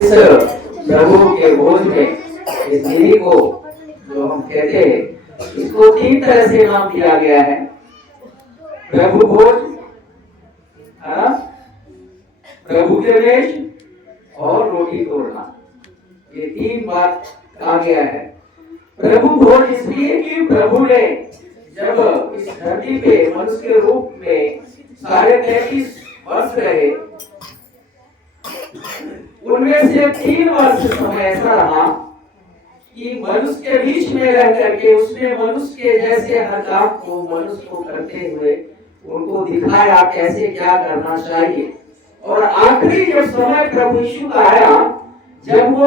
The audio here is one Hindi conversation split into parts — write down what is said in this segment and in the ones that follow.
इस प्रभु के भोज में इस विधि को जो हम कहते हैं इसको तीन तरह से नाम दिया गया है। प्रभु भोज, प्रभु के मेज और रोटी तोड़ना, ये तीन बात कहा गया है। प्रभु भोज इसलिए कि प्रभु ने जब इस धरती पे मनुष्य के रूप में 33.5 वर्ष रहे, उनमें से 3 वर्ष समय ऐसा रहा कि मनुष्य के बीच में रह करके उसने मनुष्य के जैसे हर काम को मनुष्य को करते हुए उनको दिखाया कैसे क्या करना चाहिए। और आखिरी जब समय प्रभु यीशु का आया, जब वो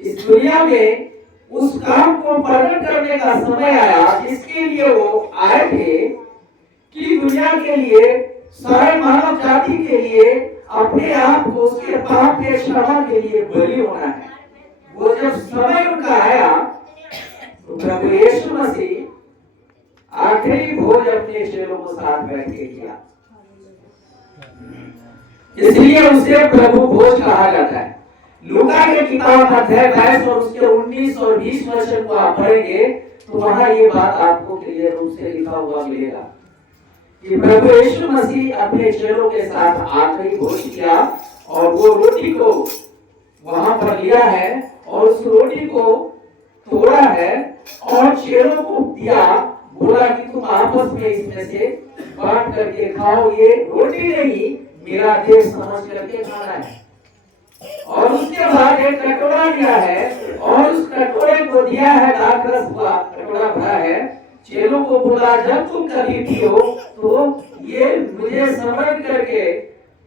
इस दुनिया में उस काम को प्रकट करने का समय आया जिसके लिए वो आए थे कि दुनिया के लिए, सारे मानव जाति के लिए अपने आप को उसके पाप के क्षमा के लिए बलि होना है। वो जब समय उनका आया तो प्रभु यीशु मसीह आखिरी भोज अपने चेलों को साथ बैठ के किया, इसलिए उसे प्रभु भोज कहा जाता है। लूका के किताब अध्याय 22 और उसके 19 और 20 वचन को आप पढ़ेंगे तो वहां ये बात आपको क्लियर रूप से लिखा हुआ मिलेगा कि प्रभु यीशु मसीह अपने चेलों के साथ आखिरी भोज किया और वो रोटी को वहां पर लिया है और उस रोटी को तोड़ा है और चेलों को दिया, बोला कि तुम आपस में इसमें से बांट करके खाओ, ये रोटी नहीं मेरा देह समझ करके खाना है। और उसके बाद एक कटोरा लिया है और उस कटोरे को दिया है, दाखरस का कटोरा भरा है, चेलों को बोला जब तुम कभी पियो तो ये मुझे समझ करके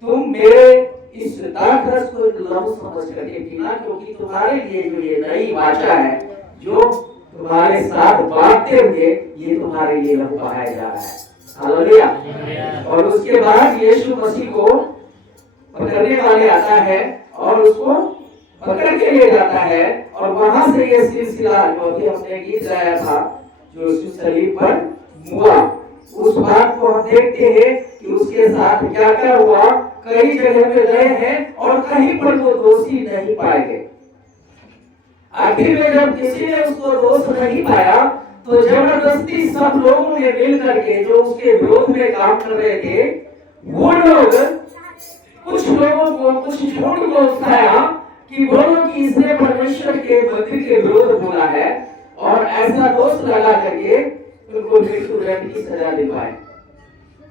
तुम मेरे इस दाखरस को लहू समझ करके पीना, क्योंकि तुम्हारे लिए जो ये नई वाचा है जो तुम्हारे साथ बांटते हुए ये तुम्हारे लिए लहू बहाया जा रहा है। हालेलुया। और उसके बाद यीशु मसीह को पकड़ने वाले आता है और उसको पकड़ के ले जाता है और वहां से ये सिलसिला जो अभी हमने गीत गाया था, जो उस सलीब पर हुआ, उस बात को हम देखते हैं कि उसके साथ क्या क्या हुआ। कई जगह में गए हैं और कहीं पर वो दोषी नहीं पाए गए। आखिर में जब किसी ने उसको दोष नहीं पाया तो जबरदस्ती सब लोगों ने मिल करके जो उसके विरोध में काम कर रहे थे, वो लोग कुछ लोगों को, कुछ झूठ को उठाया कि बोलो कि इसने परमेश्वर के मंदिर के विरोध बोला है और ऐसा दोष लगा करके उनको मृत्यु दंड की सजा दिलवाए।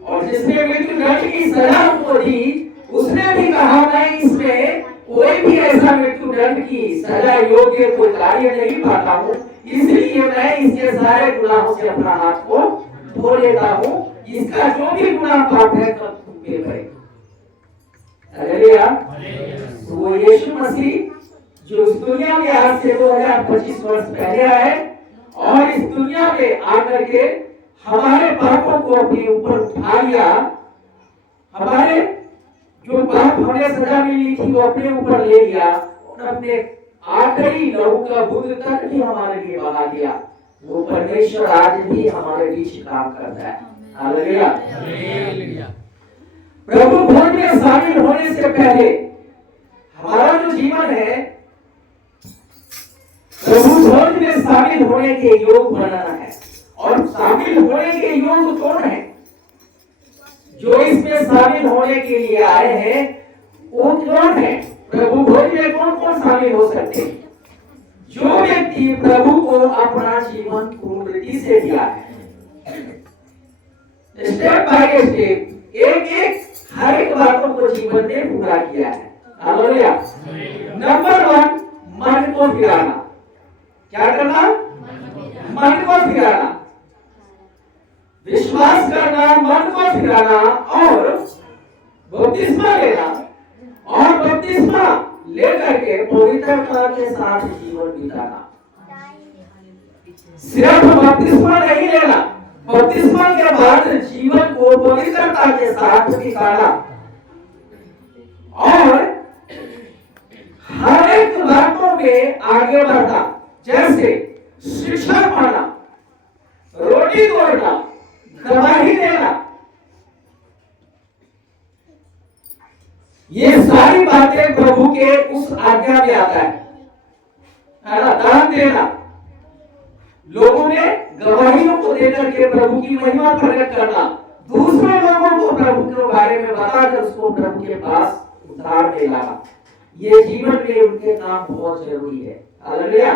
और जिसने मृत्यु दंड की सजा उनको दी उसने भी कहा मैं इसमें कोई भी ऐसा मृत्यु दंड की सजा योग्य कोई कार्य नहीं पाता हूँ, इसलिए मैं इसके सारे गुनाहों से अपना हाथ को धो लेता हूँ, इसका जो भी गुनाह पाप है तो तुम पे करे। हालेलुया। तो वो यीशु मसीह जो इस दुनिया में आज से 2025 वर्ष पहले आए और इस दुनिया में आकर के हमारे पापों को अपने ऊपर उठा लिया, हमारे जो पाप हमें सजा मिली थी वो अपने ऊपर ले लिया और अपने आखिरी लहू का बूंद तक भी हमारे लिए बहा दिया। वो परमेश्वर आज भी हमारे बीच काम करता है। हालेलुया। प्रभु भोज में शामिल होने से पहले हमारा जो जीवन है प्रभु भोज में शामिल होने के योग बनाना है। और शामिल होने के योग कौन है? जो इसमें शामिल होने के लिए आए हैं वो कौन है? प्रभु भोज में कौन कौन शामिल हो सकते हैं? जो व्यक्ति प्रभु को अपना जीवन पूर्ण रीति से दिया है, स्टेप बाय स्टेप एक एक हर एक बातों को जीवन में पूरा किया है। हालेलुया। नंबर 1, मन को फिराना। क्या करना? मन को फिराना, विश्वास करना, मन को फिराना और बपतिस्मा लेना और बपतिस्मा लेकर के पवित्रता के साथ जीवन बिताना। सिर्फ बपतिस्मा नहीं लेना, बपतिस्मा के बाद जीवन को पवित्रता के साथ बिताना और हर एक बातों में आगे बढ़ना, जैसे शिक्षा पाना, रोटी तोड़ना, गवाही देना, ये सारी बातें प्रभु के उस आज्ञा में आता है ना, दान देना, लोगों में गवाहियों को देकर के प्रभु की महिमा प्रकट करना, दूसरे लोगों को प्रभु के बारे में बताकर उसको प्रभु के पास उद्धार में लाना, ये जीवन में उनके काम बहुत जरूरी है। हालेलुया।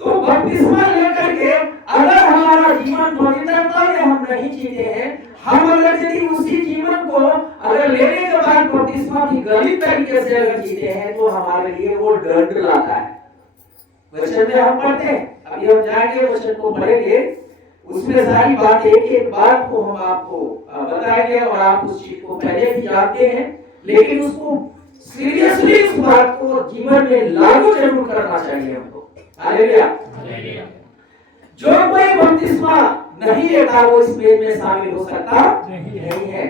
तो बपतिस्मा लेकर के अगर हमारा जीवन पवित्रता में हम नहीं जीते हैं, हम अगर यदि उसी जीवन को अगर लेने के बाद बपतिस्मा भी गलत तरीके से अगर जीते हैं तो हमारे लिए वो दंड लाता है। वचन में हम पढ़ते हैं, अभी हम जाएंगे वचन को पढ़ेंगे, उसमें सारी बात एक एक बात को हम आपको बताएंगे और आप उस चीज को पहले भी जानते हैं, लेकिन उसको सीरियसली उस बात को जीवन में लागू जरूर करना चाहिए हमको। हालेलुया। जो कोई बपतिस्मा नहीं लेता वो इस पेज में शामिल हो सकता नहीं है,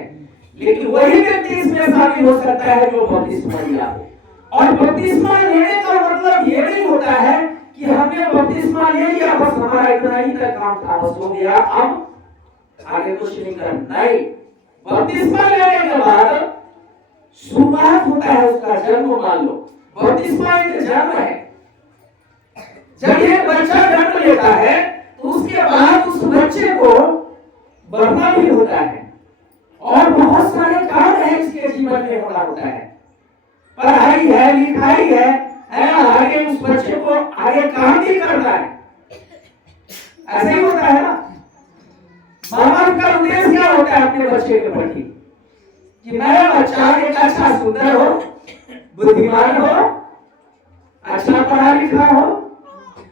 लेकिन वही व्यक्ति इसमें शामिल हो सकता है जो बपतिस्मा लिया। और बपतिस्मा लेने का मतलब ये नहीं होता है कि हमने बपतिस्मा ले लिया बस हमारा इतना ही तक काम था, बस हो गया, अब आगे कुछ नहीं करना। नहीं, बपतिस्मा लेने के बाद शुरुआत होता है उसका जन्म। मान लो बपतिस्मा एक जन्म है। जब ये बच्चा जन्म लेता है तो उसके बाद उस बच्चे को बढ़ना भी होता है और बहुत सारे काम है इसके जीवन में होना होता है, पढ़ाई है, लिखाई है, आगे उस बच्चे को आगे काम भी करना है। ऐसे ही होता है ना। माँ बाप का उद्देश्य क्या होता है अपने बच्चे के प्रति कि मेरा बच्चा एक अच्छा सुंदर हो, बुद्धिमान हो, अच्छा पढ़ा लिखा हो,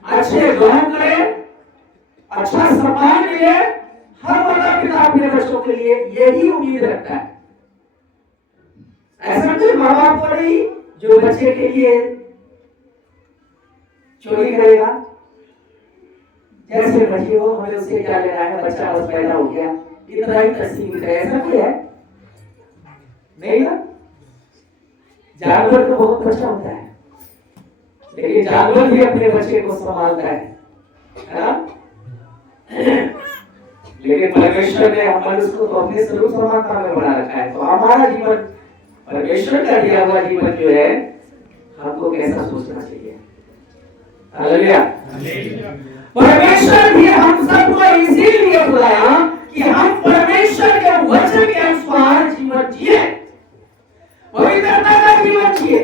अच्छे काम करे, अच्छा सम्मान मिले। हर माता पिता अपने बच्चों के लिए यही उम्मीद रखता है। ऐसा कोई माँ बाप तो नहीं जो बच्चे के लिए चोरी करेगा, जैसे बच्चे हो हमें उससे क्या लेना है, बच्चा बस पैदा हो गया इतना ही तस्वीर है, ऐसा कोई है नहीं ना। जानवर तो बहुत अच्छा होता है, लेकिन जानवर भी अपने बच्चे को संभालता है ना। लेकिन परमेश्वर ने हम मनुष्य को अपने स्वरूप समानता में बना रखा है। तो हमारा जीवन परमेश्वर का दिया हुआ जीवन जो है हमको कैसा सोचना चाहिए। हालेलुया। परमेश्वर भी हम सबको इसीलिए बुलाया कि हम परमेश्वर के वचन के अनुसार जीवन जिए, पवित्रता का जीवन जिए।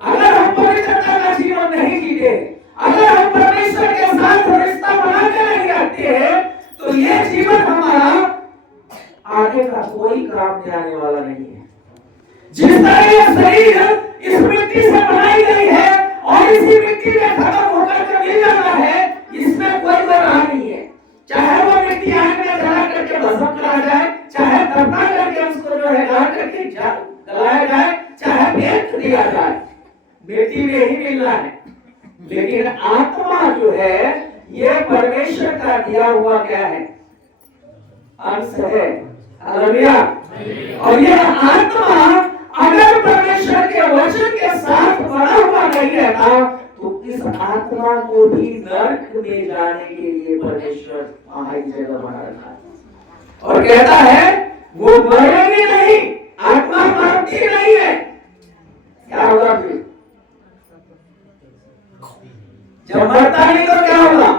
अगर हम पवित्रता का जीवन नहीं जीते, अगर हम परमेश्वर के साथ रिश्ता बनाकर नहीं रखते हैं, तो ये जीवन हमारा आगे का कोई काम में आने वाला नहीं है। जिस तरह ये शरीर इस मिट्टी से बनाई गई है और इसी मिट्टी में खत्म होकर के मिल जाना है, इसमें कोई बदलाव नहीं है। चाहे वो मिट्टी आग में जला करके भस्म करा जाए, चाहे दफना करके उसको जो है गाड़ करके जलाया जाए, चाहे फेंक दिया जाए, मिट्टी में ही मिलना है। लेकिन आत्मा जो है ये परमेश्वर का दिया हुआ क्या है, अंश है। हालेलुया। और ये आत्मा अगर परमेश्वर के वचन के साथ बना हुआ नहीं रहता तो इस आत्मा को भी नरक में जाने के लिए परमेश्वर वहां की जगह बना रखा है और कहता है वो मरेगी नहीं, आत्मा मरती नहीं है। क्या होगा फिर जब मरता नहीं तो क्या होगा,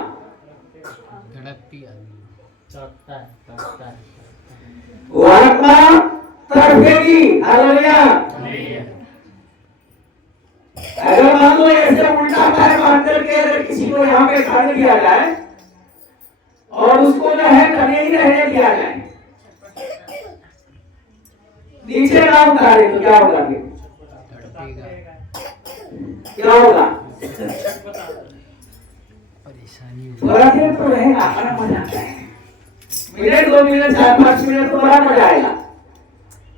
वो आत्मा तड़पेगी। हालेलुया। अगर मान लो ऐसे उल्टा पैर बांध करके अगर किसी को यहाँ पे खड़ दिया जाए और उसको जो है कहीं ही रहने दिया जाए, नीचे ना उतारे तो क्या होगा फिर, क्या होगा, थोड़ा देर तो रहेगा, बड़ा मजा आता है, मिनट 2 मिनट 4-5 मिनट तो बड़ा मजा आएगा।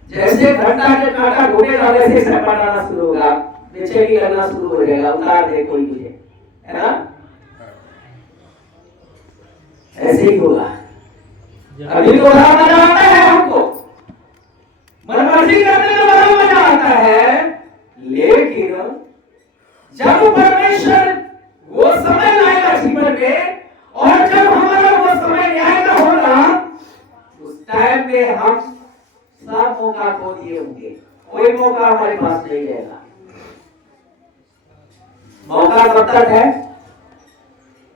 जैसे घंटा के कांटा घूमेगा वैसे सटपट आना शुरू होगा, बेचैनी लगना शुरू हो जाएगा, उतार दे कोई मुझे, है ना। ऐसे ही होगा। अभी तो बड़ा मजा आता है हमको, मनमर्जी करने में बड़ा मजा आता है, लेकिन जब परमेश्वर वो समय लाएगा जीवन में और जब हमारा वो समय न्याय का होगा, उस टाइम में हम सब मौका खो दिए होंगे कोई मौका हमारे पास नहीं रहेगा। मौका कब तक है?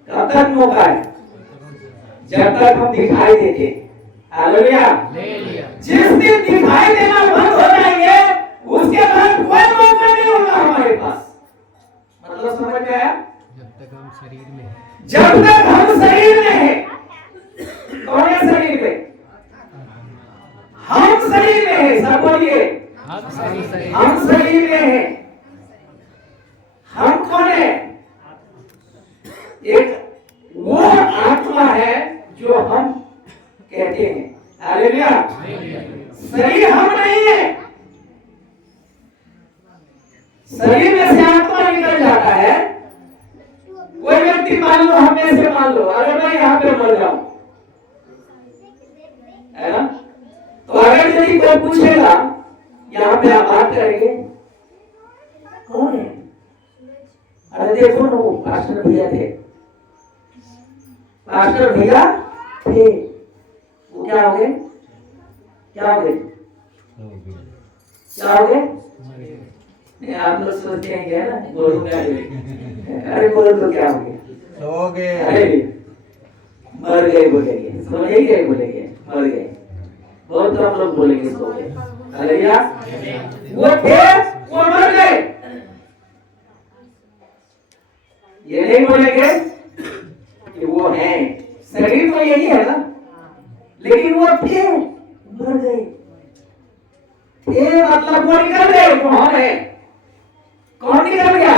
कब तक मौका है? जब तक हम दिखाई देते। हालेलुया। जिस दिन दिखाई देना बंद हो जाएंगे उसके बाद कोई मौका नहीं होगा हमारे पास। मतलब समझ में आया? जब तक हम शरीर में हैं, जब तक हम शरीर में हैं। कौन है शरीर में? हम शरीर में हैं। सब बोलिए, हम शरीर में हैं। हम कौन है? एक वो आत्मा है जो हम कहते हैं। हालेलुया। शरीर हम नहीं है। शरीर में से आत्मा निकल जाता है। कोई व्यक्ति मान लो, हम में से मान लो, अरे मैं यहाँ पे मर जाऊं, है ना? तो अगर यदि कोई पूछेगा यहाँ पे आप बात करेंगे, कौन है? अरे देखो ना, वो पास्टर भैया थे, पास्टर भैया थे। वो क्या हो गए? क्या हो गए? क्या हो गए? आप लोग सोचते हैं क्या ना, बोलूंगा अरे बोल तो क्या हो गया? सो गए। अरे मर गए बोलेंगे, सो नहीं गए बोलेंगे, मर गए। बहुत कम लोग बोलेंगे सो गए। हालेलुया। वो थे, वो मर गए। ये नहीं बोलेंगे कि वो हैं। शरीर तो यही है ना, लेकिन वो थे, मर गए। थे मतलब वो निकल गए। कौन है? कौन निकल गया?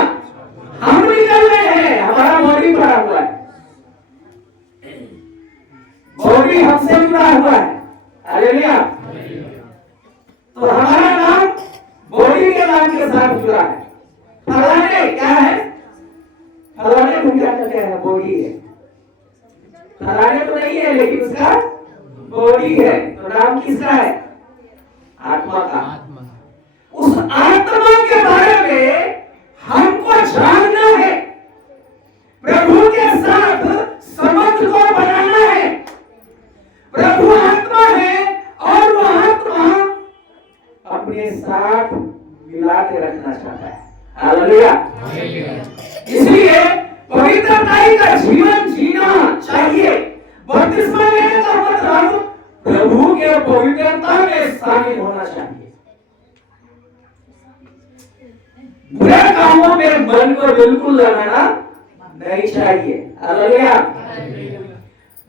हम निकल गए हैं। हमारा बॉडी पड़ा हुआ है, बॉडी हमसे जुड़ा हुआ है। हालेलुया। तो हमारा नाम बॉडी के नाम के साथ जुड़ा है। फलाने क्या है? फलाने भैया का क्या है? बॉडी है। फलाने तो नहीं है, लेकिन उसका बॉडी है। तो नाम किसका है? आत्मा का। उस आत्मा के बारे में हमको जानना है, प्रभु के साथ संबंध को बनाना है। प्रभु आत्मा है और वो आत्मा अपने साथ मिला के रखना चाहता है। हालेलुया। इसलिए पवित्रता का जीवन जीना चाहिए। बपतिस्मा लेने का मतलब प्रभु के पवित्रता में शामिल होना चाहिए। बुरे कामों में मन को बिल्कुल लगाना नहीं चाहिए। हालेलुया।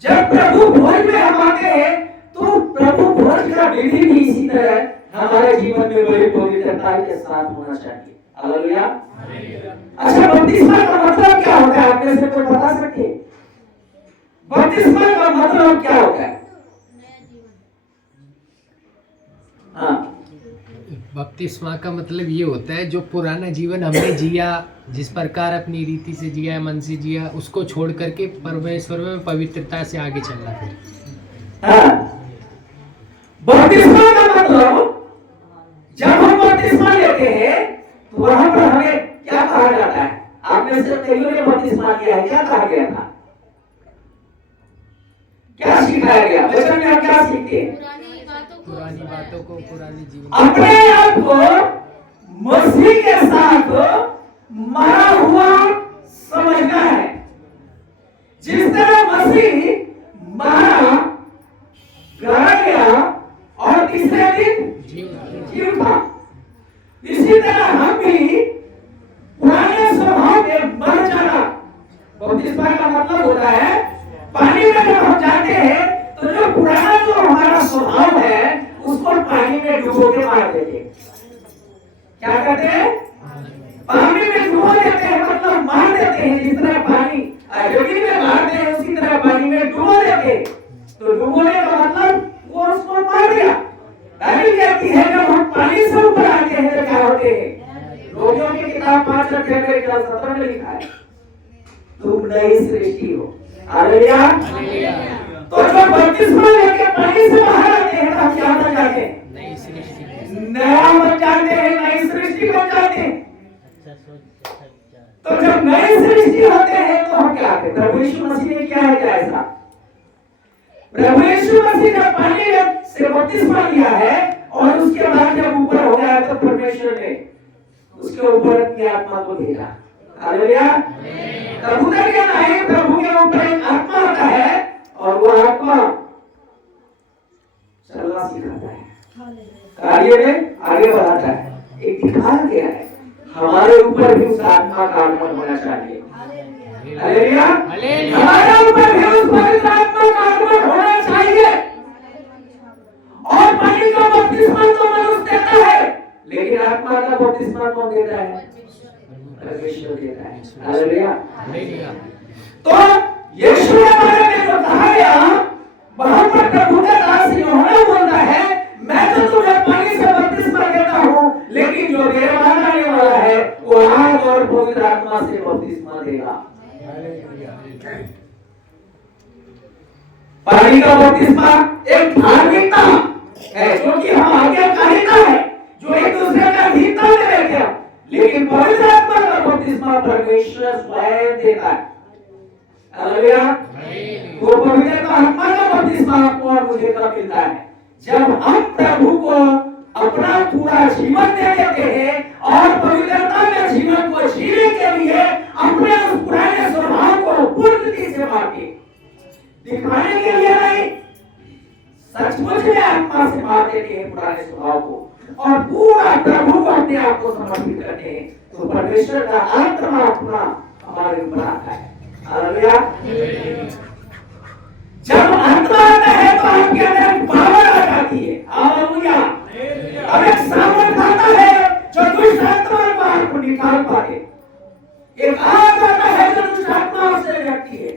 जब प्रभु भोज में हम आते हैं तो प्रभु भोज का विधि भी इसी तरह हमारे जीवन में बड़ी पवित्रता के साथ होना चाहिए। हालेलुया। अच्छा, बपतिस्मा का मतलब क्या होता है? आप में से कोई बता सकते हैं? बपतिस्मा का मतलब क्या होता है? हाँ, बपतिस्मा का मतलब ये होता है जो पुराना जीवन हमने जिया, जिस प्रकार अपनी रीति से जिया, मन से जिया, उसको छोड़ करके परमेश्वर में पवित्रता से आगे चलना। फिर हाँ, बपतिस्मा का मतलब जब हम बपतिस्मा लेते हैं तो वहां पर हमें क्या कहा जाता है? आप में से कईयों ने बपतिस्मा लिया है, क्या कहा गया था? क्या सिखाया गया? वचन में हम क्या सीखते हैं? पुरानी बातों को, पुरानी जीवन, अपने आप को मसीह के साथ मरा हुआ समझना है। जिस तरह मसीह मरा, गड़ा गया और तीसरे दिन जीव था, इसी तरह हम भी पुराने स्वभाव में मर जाना। बपतिस्मा का मतलब होता है पानी में जब हम जाते हैं तो जो पुराना जो हमारा स्वभाव है उसको पानी में डुबो के मार देते हैं। क्या करते हैं? पानी में डुबो देते हैं, मतलब मार देते हैं। जिस तरह पानी अजगी में मारते हैं उसी तरह पानी में डुबो देते हैं। तो डुबोने का मतलब वो उसको मार दिया। बाइबल कहती है जब हम पानी से ऊपर आते हैं तो क्या होते हैं? रोमियो की किताब 5:17 में लिखा है, तुम नई सृष्टि हो। हालेलुया। तो जो बपतिस्मा लेके पानी से बाहर आते हैं तो हम क्या बन जाते हैं? नई सृष्टि, नया बन जाते हैं, नई सृष्टि बन जाते हैं। तो जब नई सृष्टि होते हैं तो हम क्या करते हैं? प्रभु यीशु मसीह ने किया है क्या ऐसा? प्रभु यीशु मसीह ने पानी से बपतिस्मा लिया है और उसके बाद जब ऊपर हो गया तो परमेश्वर ने उसके ऊपर अपनी आत्मा को भेजा। हालेलुया। कबूतर क्या है, प्रभु के ऊपर एक आत्मा आता है और वो आत्मा चलना सिखाता है, कार्य में आगे बढ़ाता है। एक दिखाया गया है हमारे ऊपर भी उस आत्मा का आगमन होना चाहिए। हालेलुया। हमारे ऊपर भी उस पवित्र आत्मा का आगमन होना चाहिए। और पानी का बपतिस्मा तो मनुष्य देता है, लेकिन आत्मा का बपतिस्मा कौन देता है? परमेश्वर देता है। हालेलुया। तो यीशु के बारे में जो कहा गया वहां पर प्रभु का दास यूहन्ना बोलता है, मैं तो तुम्हें पानी से बपतिस्मा देता हूं, लेकिन जो मेरे बाद आने वाला है वो आग और पवित्र आत्मा से बपतिस्मा देगा। पानी का बपतिस्मा एक धार्मिकता है, क्योंकि हम आज्ञाकारिता है जो एक दूसरे का अधीनता में रह गया, लेकिन पवित्र आत्मा का बपतिस्मा परमेश्वर स्वयं देता है। हालेलुया। वो पवित्र आत्मा का बपतिस्मा आपको और मुझे कब मिलता है? जब हम प्रभु को अपना पूरा जीवन दे देते हैं और पवित्रता में जीवन को जीने के लिए अपने उस पुराने स्वभाव को पूर्णता से मारते, दिखाने के लिए नहीं, सचमुच में आत्मा से मार देते हैं पुराने स्वभाव को और पूरा प्रभु को अपने आप को समर्पित करते हैं, तो परमेश्वर का आत्मा अपना हमारे ऊपर आता है। हालेलुया। जब आत्मा आता है तो आपके अंदर पावर आ जाती है। हालेलुया। अब एक सामर्थ आता है जो दुष्ट आत्मा को आपको निकाल पाए, एक आग आता है जो दुष्ट आत्मा से लड़ती है।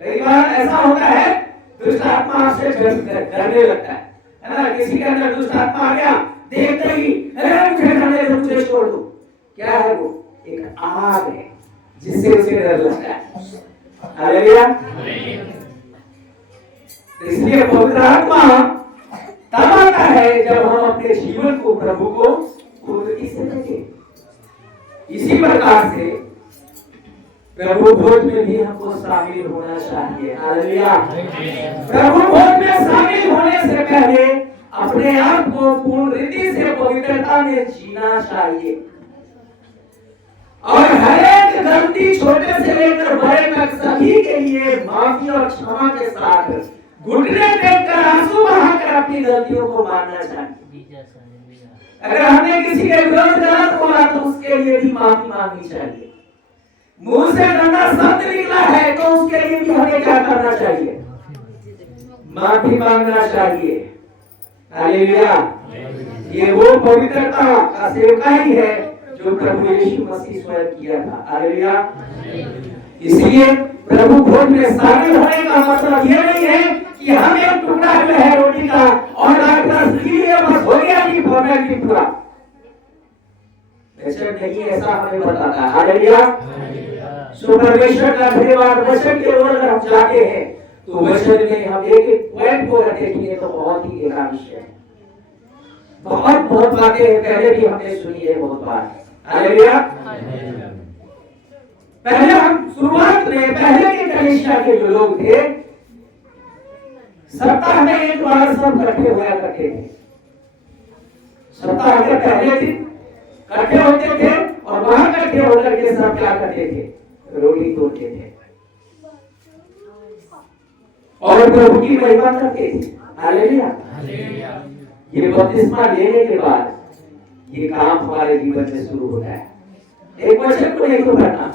कई बार ऐसा होता है दुष्ट आत्मा से डरने लगता है ना, किसी के अंदर दुष्ट आत्मा आ गया, देखते ही मुझे डरने से मुझे छोड़ दो। क्या है वो? एक आग है जिससे उसे डर लगता है। हालेलुया। इसलिए पवित्र आत्मा तब आता है जब हम अपने जीवन को प्रभु को पूर्णता से देंगे। इसी प्रकार से प्रभु भोज में भी हमको शामिल होना चाहिए। हालेलुया। प्रभु भोज में शामिल होने से पहले अपने आप को पूर्ण रीति से पवित्रता में जीना चाहिए और हर एक गलती छोटे से लेकर बड़े तक सभी के लिए माफी और क्षमा के साथ घुटने टेककर आंसू बहाकर अपनी गलतियों को मानना चाहिए। अगर हमने किसी के विरुद्ध गलत बोला तो उसके लिए भी माफी मांगनी चाहिए। मुंह से गंदा शब्द निकला है तो उसके लिए भी हमें क्या करना चाहिए? माफी मांगना चाहिए। हालेलुया। ये वो पवित्रता का सेवकाई है जो प्रभु यीशु मसीह स्वयं किया था। हालेलुया। इसलिए प्रभु भोज में शामिल होने का मतलब यह नहीं है कि हम एक टुकड़ा जो है रोटी का और बस हो गया कि फॉर्मेलिटी पूरा, ऐसा नहीं, ऐसा हमें बताता है। हालेलुया। सो परमेश्वर का धन्यवाद। वचन के ओर अगर हम जाते हैं तो वचन में हम एक एक पॉइंट को देखेंगे तो बहुत ही गहरा विषय है। बहुत बातें पहले भी हमने सुनी है बहुत बार। हालेलुया। पहले हम शुरुआत में पहले के कलीसिया के जो लोग थे सप्ताह में एक बार सब इकट्ठे हुआ करते थे। सप्ताह के पहले दिन इकट्ठे होते थे और वहां इकट्ठे होकर के सब क्या करते थे? रोटी तोड़ते थे और प्रभु की महिमा करते थे। हालेलुया। ये बपतिस्मा लेने के बाद ये काम हमारे जीवन में शुरू होता है। एक वचन को नहीं तो पढ़ना,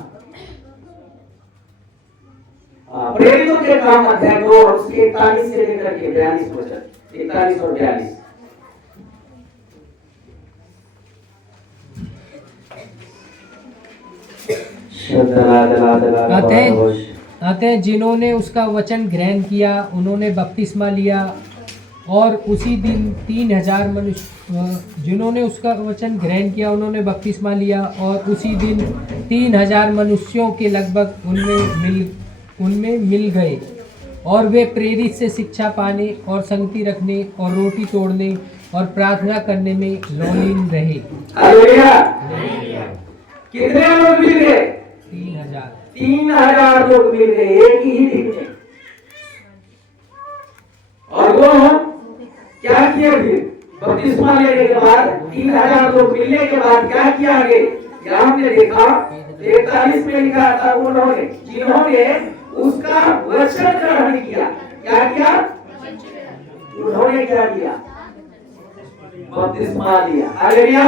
प्रेरितों के काम अध्याय 2 और उसके 41 से लेकर के 42 वचन, 41 और 42। आते हैं जिन्होंने उसका वचन ग्रहण किया उन्होंने बपतिस्मा लिया और उसी दिन 3000 मनुष्य, जिन्होंने उसका वचन ग्रहण किया उन्होंने बपतिस्मा लिया और उसी दिन 3000 मनुष्यों के लगभग उनमें मिल गए और वे प्रेरित से शिक्षा पाने और संगति रखने और रोटी तोड़ने और प्रार्थना करने में लौलीन रहे। कितने लोग मिल गए? 3000 लोग मिल गए एक ही दिन में। और वो क्या किया फिर बपतिस्मा लेने के बाद 3000 लोग मिलने के बाद क्या किया आगे? यहाँ हमने देखा 41 में लिखा था उन्होंने जिन्होंने उसका वचन ग्रहण किया। क्या किया? उन्होंने क्या किया? बपतिस्मा लिया। हालेलुया।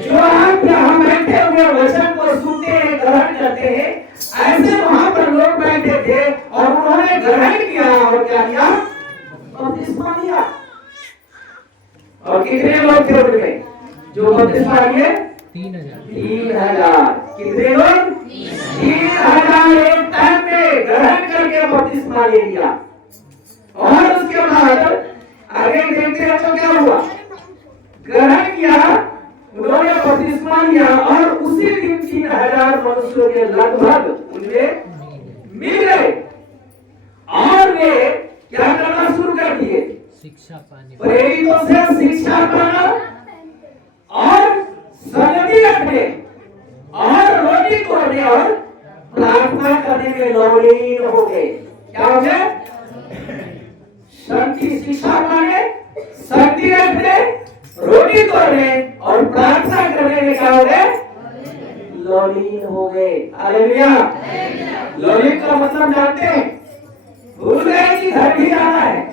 जो आप यहाँ बैठे हुए वचन को सुनते हैं, ग्रहण करते हैं, ऐसे वहां पर लोग बैठे थे और उन्होंने ग्रहण किया और क्या किया? बपतिस्मा लिया। और कितने लोग थे उनमें जो बपतिस्मा लिए? 3000। कितने लोग? 3000 एक टाइम में ग्रहण करके बपतिस्मा ले लिया। और उसके बाद आगे देखते हैं तो क्या हुआ? ग्रहण किया, उन्होंने बपतिस्मा लिया और उसी दिन 3000 मनुष्यों के लगभग उनमें मिल गए और वे क्या करना शुरू कर दिए? शिक्षा पाने, प्रेरितों से शिक्षा पाना और संगति रखने और रोटी तोड़ने और प्रार्थना करने में लवलीन हो गए। क्या हो गए? शांति शिक्षा पाने, संगति रखने, रोटी तोड़ने और प्रार्थना करने में क्या हो गए? लवलीन हो गए। हालेलुया। लवलीन का मतलब जानते हैं? भूल गए कि घर भी जाना है,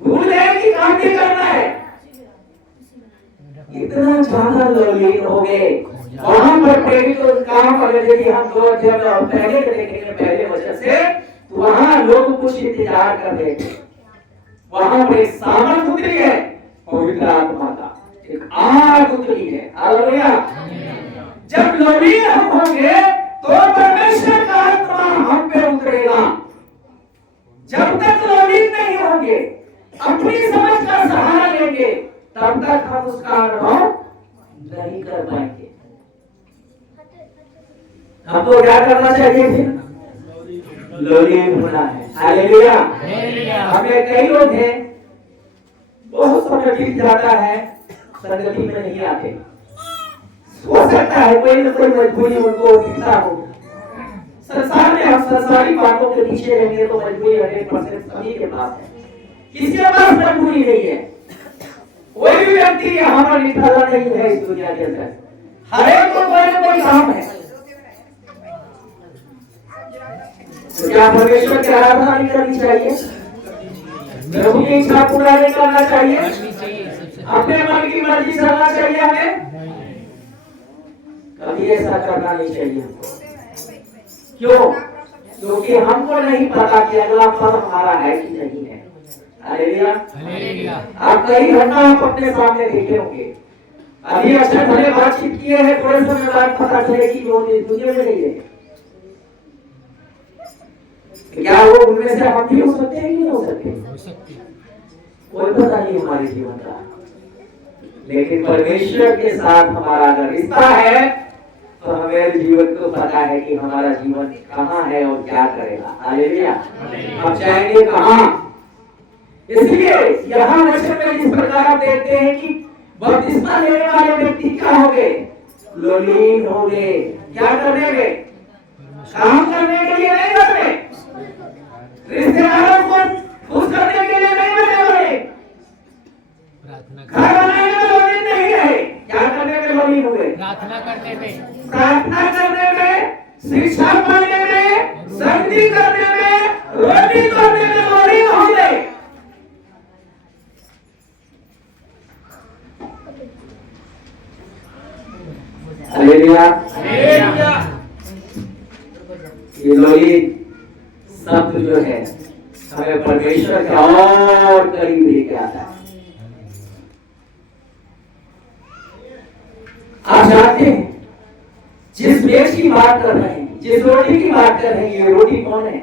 भूल गए कि काम भी करना है। इतना ज्यादा लवलीन हो गए वहां पर प्रेरितों का काम। अगर यदि हम 2 अध्याय पहले देखेंगे पहले वचन से, तो वहां लोग कुछ इंतजार कर रहे थे। वहां पर एक सामर्थ उतरी है पवित्र आत्मा का, एक आग उतरी है। हालेलुया। जब लवलीन हम होंगे तो परमेश्वर का आत्मा हम पे उतरेगा। जब तक लवलीन नहीं होंगे, अपनी समझ का सहारा लेंगे, तब तक हम उसका अनुभव नहीं कर पाएंगे। हमको क्या करना चाहिए? फिर लवलीन होना है। हालेलुया। हमें कई लोग हैं बहुत समय बीत जाता है, संगति में नहीं आते। हो सकता है कोई न कोई मजबूरी उनको दिखता हो। संसार में हम संसारी बातों के पीछे रहेंगे तो मजबूरी 100% सभी के पास है। किसके पास मजबूरी नहीं है? कोई भी व्यक्ति यहाँ पर निठल्ला नहीं है इस दुनिया के अंदर। हर एक को कोई न कोई काम है। तो क्या परमेश्वर की आराधना नहीं करनी चाहिए? प्रभु की इच्छा पूरा नहीं करना चाहिए? अपने मन की मर्जी चलना चाहिए हमें? कभी ऐसा करना नहीं चाहिए। क्यों? क्योंकि हमको नहीं पता कि अगला फल हमारा है कि नहीं है। हालेलुया। आप कई घटना आप अपने सामने देखे होंगे। अभी अच्छा भले बातचीत किए हैं, थोड़े समय बाद पता चले कि वो दुनिया में नहीं है। क्या वो उनमें से हम भी हो सकते हैं कि नहीं हो सकते? कोई पता नहीं हमारे जीवन का। लेकिन परमेश्वर के साथ हमारा अगर रिश्ता है तो हमें जीवन को पता है कि हमारा जीवन कहाँ है और क्या करेगा। हालेलुया। हम जाएंगे कहाँ? इसलिए यहाँ वचन में जिस प्रकार आप देखते हैं कि बपतिस्मा लेने वाले व्यक्ति क्या हो गए? लवलीन हो गए। क्या करने में? काम करने के लिए नहीं बने, रिश्तेदारों को खुश करने के लिए नहीं बने बने, घर बनाने में लवलीन नहीं रहे। क्या करने में लवलीन हो गए? प्रार्थना करने में, शिक्षा पाने में, संगति करने में, रोटी तोड़ने में लवलीन हो गए। हालेलुया। ये लवलीन शब्द जो है हमें परमेश्वर के और करीब लेके आता है। आप जानते हैं जिस मेज की बात कर रहे हैं, जिस रोटी की बात कर रहे हैं, ये रोटी कौन है?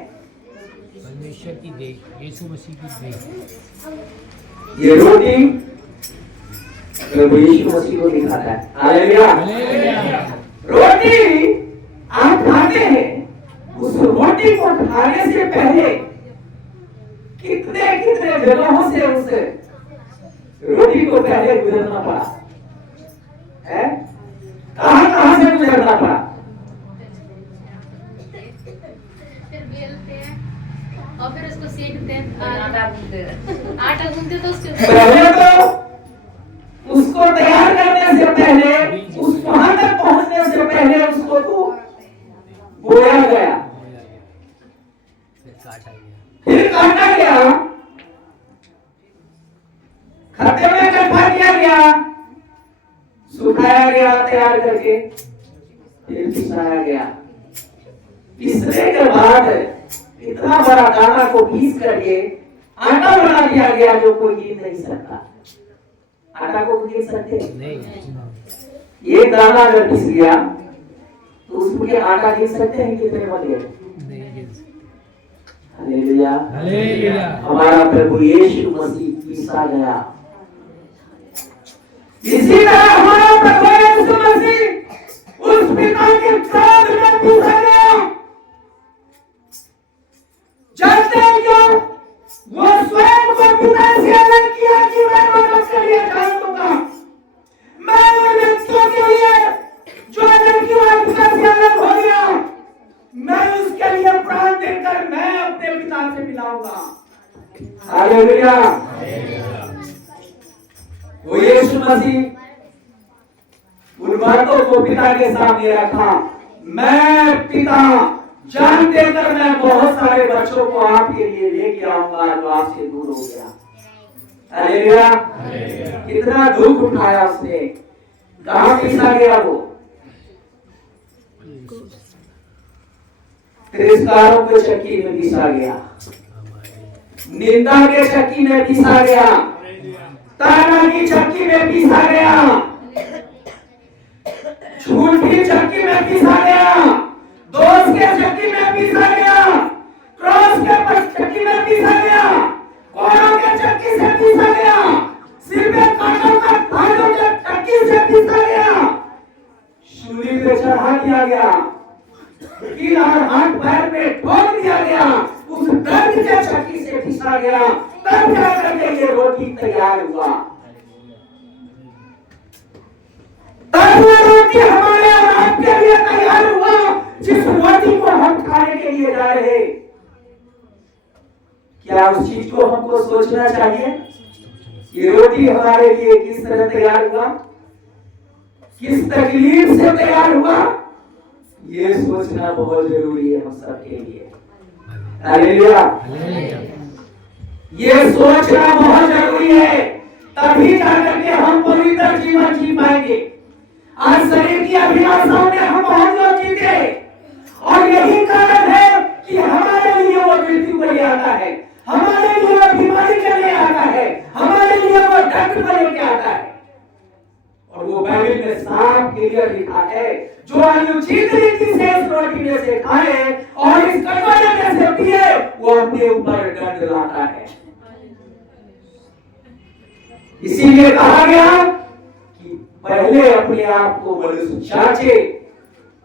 परमेश्वर की देह, यीशु मसीह की देह। ये रोटी प्रभु यीशु मसीह को दिखाता है। हालेलुया। रोटी आप खाते हैं, उस रोटी को खाने से पहले कितने कितने जगहों से उस रोटी को पहले गुजरना पड़ा है? कहां कहां से गुजरना पड़ा? फिर बेलते हैं और फिर उसको सेकते आटा गूंथते तो उसके पहले तो उसको तैयार करने से पहले, उस वहां तक पहुंचने से पहले उसको तो बोया गया, फिर काटा गया, खत्ते में इकट्ठा किया गया, सुखाया गया तैयार करके, फिर पिसाया गया। पिसने के बाद इतना बड़ा दाना को पीस करके आटा बना दिया गया जो कोई गिन नहीं सकता। आटा को गिन सकते नहीं। एक दाना अगर पिस गया तो उसमें आटा गिन सकते हैं कितने बने? Hallelujah, hallelujah. हमारा प्रभु यीशु मसीह पिसा गया। इसी तरह हमारा प्रभु यीशु मसीह उस पिता के क्रोध में पिसा गया। जानते हैं क्यों? वो स्वयं को पिता से अलग किया कि मैं मनुष्य के लिए जान दूंगा, मैं उन व्यक्तियों के लिए जो अलग किया पिता से अलग हो गया, मैं उसके लिए प्राण देकर मैं अपने पिता से मिलाऊंगा। हालेलुया। वो यीशु मसीह उन बातों को पिता के सामने रखा। मैं पिता जान देकर मैं बहुत सारे बच्चों को आपके लिए लेके आऊंगा जो आपसे दूर हो गया। हालेलुया। कितना दुख उठाया उसने। कहां पिसा गया वो? तिरस्कारों के चक्की में पिसा गया, निंदा के चक्की में पिसा गया, ताना की चक्की में पिसा गया, झूठ की चक्की में पिसा गया, दोष के चक्की में पिसा गया, क्रोध के चक्की में पिसा गया, कोड़ों के चक्की से पिसा गया, सिर पे कांटों का धागों के चक्की से पिसा गया, सूली पे चढ़ा दिया गया, कीलार हाथ पैर में ठोक दिया गया, उस दर्द के चक्की से पिसा गया, तब जाकर के ये रोटी तैयार हुआ। तब ये रोटी हमारे और आपके लिए तैयार हुआ, जिस रोटी को हम खाने के लिए जा रहे। क्या उस चीज को हमको सोचना चाहिए? ये रोटी हमारे लिए किस तरह तैयार हुआ, किस तकलीफ से तैयार हुआ, ये सोचना बहुत जरूरी है हम सबके लिए। हालेलुया। ये सोचना बहुत जरूरी है, तभी जाकर के हम पवित्र जीवन जी पाएंगे। आज शरीर की अभिलाषाओं में हम बहुत लोग जीते, और यही कारण है कि हमारे लिए वो मृत्यु को ले आता है, हमारे लिए वो बीमारी के लिए आता है, हमारे लिए वो डॉक्टर को लेके आता है। और वो बाइबल में साफ क्लियर लिखा है, जो अनुचित रीति से इस रोटी में से खाए और इस कटोरे में से पिए, वो अपने ऊपर दंड लाता है। इसीलिए कहा गया कि पहले अपने आप को मनुष्य जांचे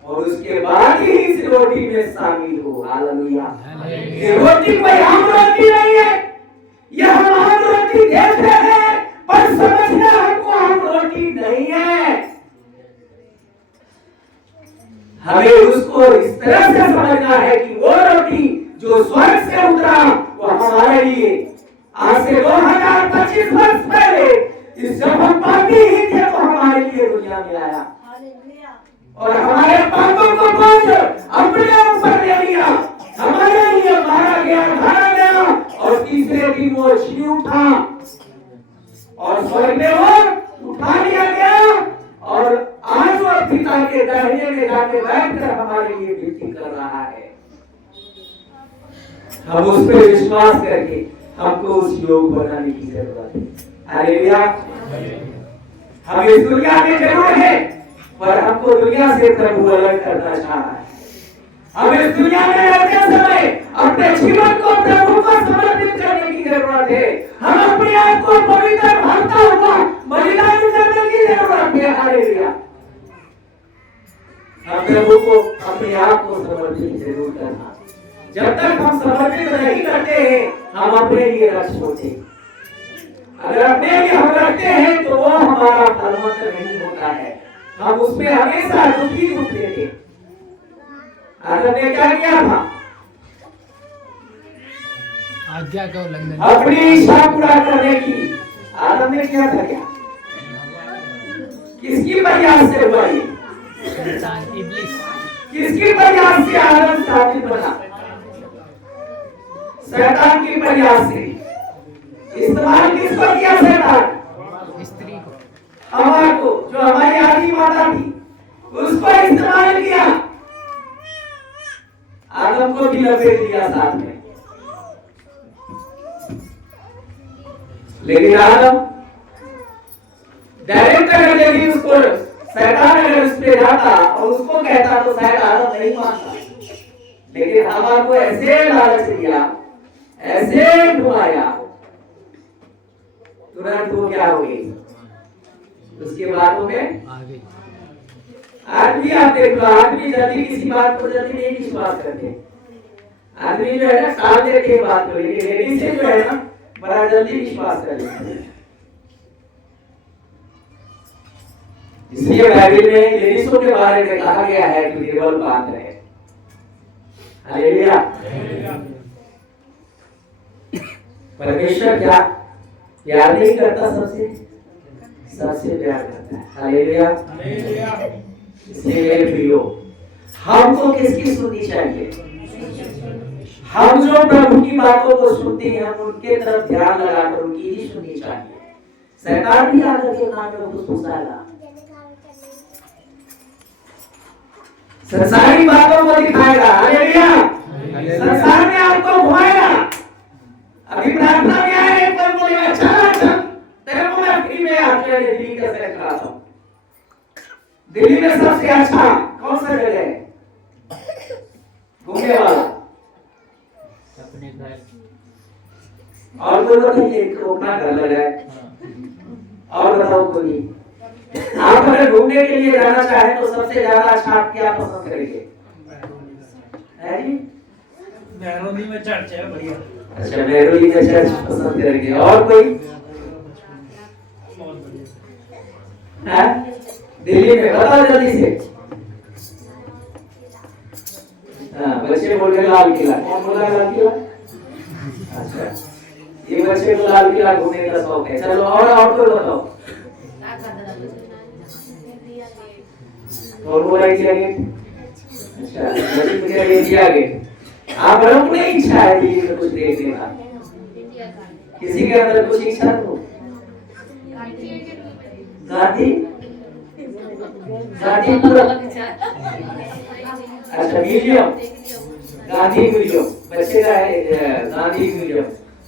और उसके बाद ही इस रोटी में शामिल हो। हालेलुया। ये रोटी कोई आम रोटी नहीं है, यह हम आम रोटी देख रहे हैं, पर समझना हमको आम रोटी नहीं है। हमें उसको इस तरह से समझना है कि वो रोटी जो स्वर्ग से उतरा वो हमारे लिए आज से 2025 वर्ष पहले इस जब हम पापी ही थे तो हमारे लिए दुनिया में आया और हमारे पापों को बोझ अपने ऊपर ले लिया, हमारे लिए मारा गया, मारा गया, और तीसरे दिन वो जी उठा और स्वर्ग में वो उठा लिया गया, और आज वो पिता के दाहिने में जाके बैठकर हमारे लिए ड्यूटी कर रहा है। हम उस पर विश्वास करके हमको उस योग बनाने की जरूरत है। हालेलुया। हम इस दुनिया में जरूर है, पर हमको दुनिया से प्रभु अलग करना चाह रहा है। हम इस दुनिया में रहते समय अपने जीवन को प्रभु को समर्पित करने की जरूरत है। हम अपने आप को पवित्र भावता हुआ बलिदान करने की जरूरत है। हालेलुया। हम प्रभु को अपने आप को समर्पित जरूर करना। जब तक हम समर्पित नहीं करते हैं, हम अपने लिए रख होते। अगर अपने लिए हम रखते हैं तो वो हमारा फलवंत नहीं होता है, हम उसमें हमेशा दुखी होते थे। आदम ने क्या किया था? आज्ञा का उल्लंघन। अपनी इच्छा पूरा करने की आदम ने किया था क्या? किसकी प्रयास से हुआ ये? शैतान, इब्लिस। किसकी प्रयास से आदम कातिल बना? शैतान की प्रयास से। इस्तेमाल किसको किया शैतान? स्त्री को, हवा को, जो हमारी आदि माता थी, उसको इस्तेमाल किया। आदम को भी लपेट दिया साथ में। लेकिन आदम डायरेक्ट अगर यदि उसको शैतान अगर उस पे जाता और उसको कहता तो शायद आदम नहीं मानता। लेकिन हवा को ऐसे लालच दिया, ऐसे घुमाया, तुरंत वो क्या हो गई? उसके बातों में आगे। आदमी आप देख लो, आदमी जल्दी किसी बात को जल्दी नहीं विश्वास करते। आदमी जो है ना टाल देते हैं बात को, लेकिन लेडीज से जो है ना बड़ा जल्दी विश्वास कर लेते हैं। इसलिए बाइबल में लेडीजों के बारे में कहा गया है कि केवल बात है। हालेलुया। परमेश्वर क्या प्यार नहीं करता? सबसे प्यार करता है। हालेलुया। इसलिए मेरे प्रियो, हमको किसकी सुननी चाहिए? हम जो प्रभु की बातों को सुनते हैं, हम उनके तरफ ध्यान लगाकर उनकी ही सुननी चाहिए। शैतान भी आकर के कान में कुछ घुसाएगा, संसारी बातों को दिखाएगा। हालेलुया। संसार में आपको घुमाएगा। अभी प्रार्थना में आए, एक बार बोलेगा अच्छा तेरे को मैं फ्री में आके दिल्ली का सैर कराता हूँ। दिल्ली में सबसे अच्छा कौन सा जगह है घूमने वाला? अपने घर। और कोई बताइए, अपना घर लगा है। और बताओ कोई। आप अगर घूमने के लिए जाना चाहें तो सबसे ज्यादा अच्छा आप क्या पसंद करेंगे? है जी? मेहरोली में चर्च है बढ़िया। अच्छा, मेहरोली में चर्च पसंद करेंगे। और कोई? हाँ? दिल्ली में बताओ जल्दी से। हाँ, बच्चे बोल रहे लाल किला। कौन बोला लाल किला? अच्छा, ये बच्चे को लाल किला घूमने का शौक है। चलो और कोई बताओ। और बोला इंडिया गेट। अच्छा, इंडिया गेट। आप लोगों को नहीं इच्छा है दिल्ली में कुछ देखने का? किसी के अंदर कुछ इच्छा तो? गांधी पूरा। अच्छा, म्यूजियम, गांधी म्यूजियम बच्चे का है, गांधी म्यूजियम।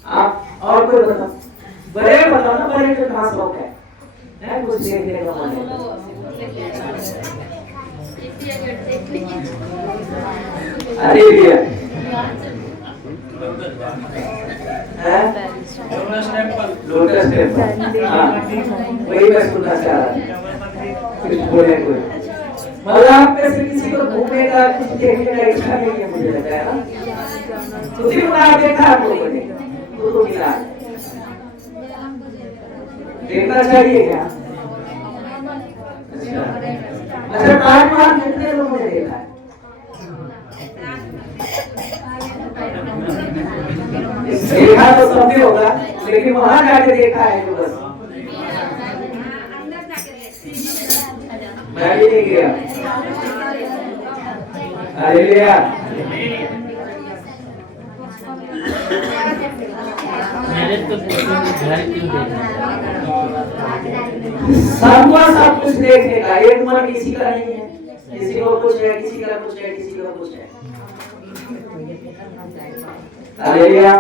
आप और कोई बताओ, बड़े बताओ ना, बड़े को कहाँ शौक है कुछ देखने का मन है? अरे भैया लोटस टेम्पल। हाँ, वही मैं सुनना चाह रहा था। कुछ बोले कोई? मतलब आप में से किसी को घूमने का कुछ देखने का इच्छा नहीं है? मुझे लगता है ना उसी को आप देखा आप लोगों ने तो मिला देखना चाहिए क्या? अच्छा, ताजमहल कितने लोगों ने देखा है? देखा तो सबने होगा, लेकिन वहां जाके देखा है तो बस मैं भी नहीं गया। हालेलुया। मेरे तो घर क्यों सबको सब कुछ देखने का एक मन किसी का नहीं है। किसी को कुछ है, किसी का कुछ है, किसी का कुछ है। हालेलुया।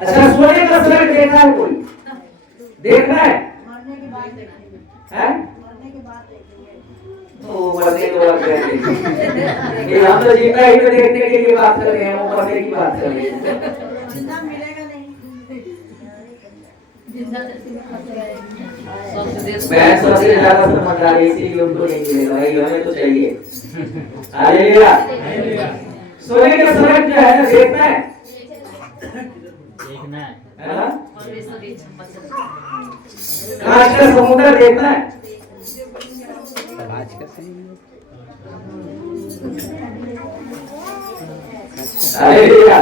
अच्छा, सोने का स्वर्ग देखा है कोई? देखना है? हैं? तो मरने के बाद देखेंगे। ये हम तो जीता ही तो देखने के लिए बात कर रहे हैं, वो मरने की बात कर रहे हैं। जिंदा मिलेगा नहीं। मैं सबसे ज्यादा समझदार इसीलिए उनको नहीं मिलेगा भाई, हमें तो चाहिए। हालेलुया। सोने का स्वर्ग जो है ना देखना है, है ना? कांच का समुद्र देखना है, आज का सही हालेलुया।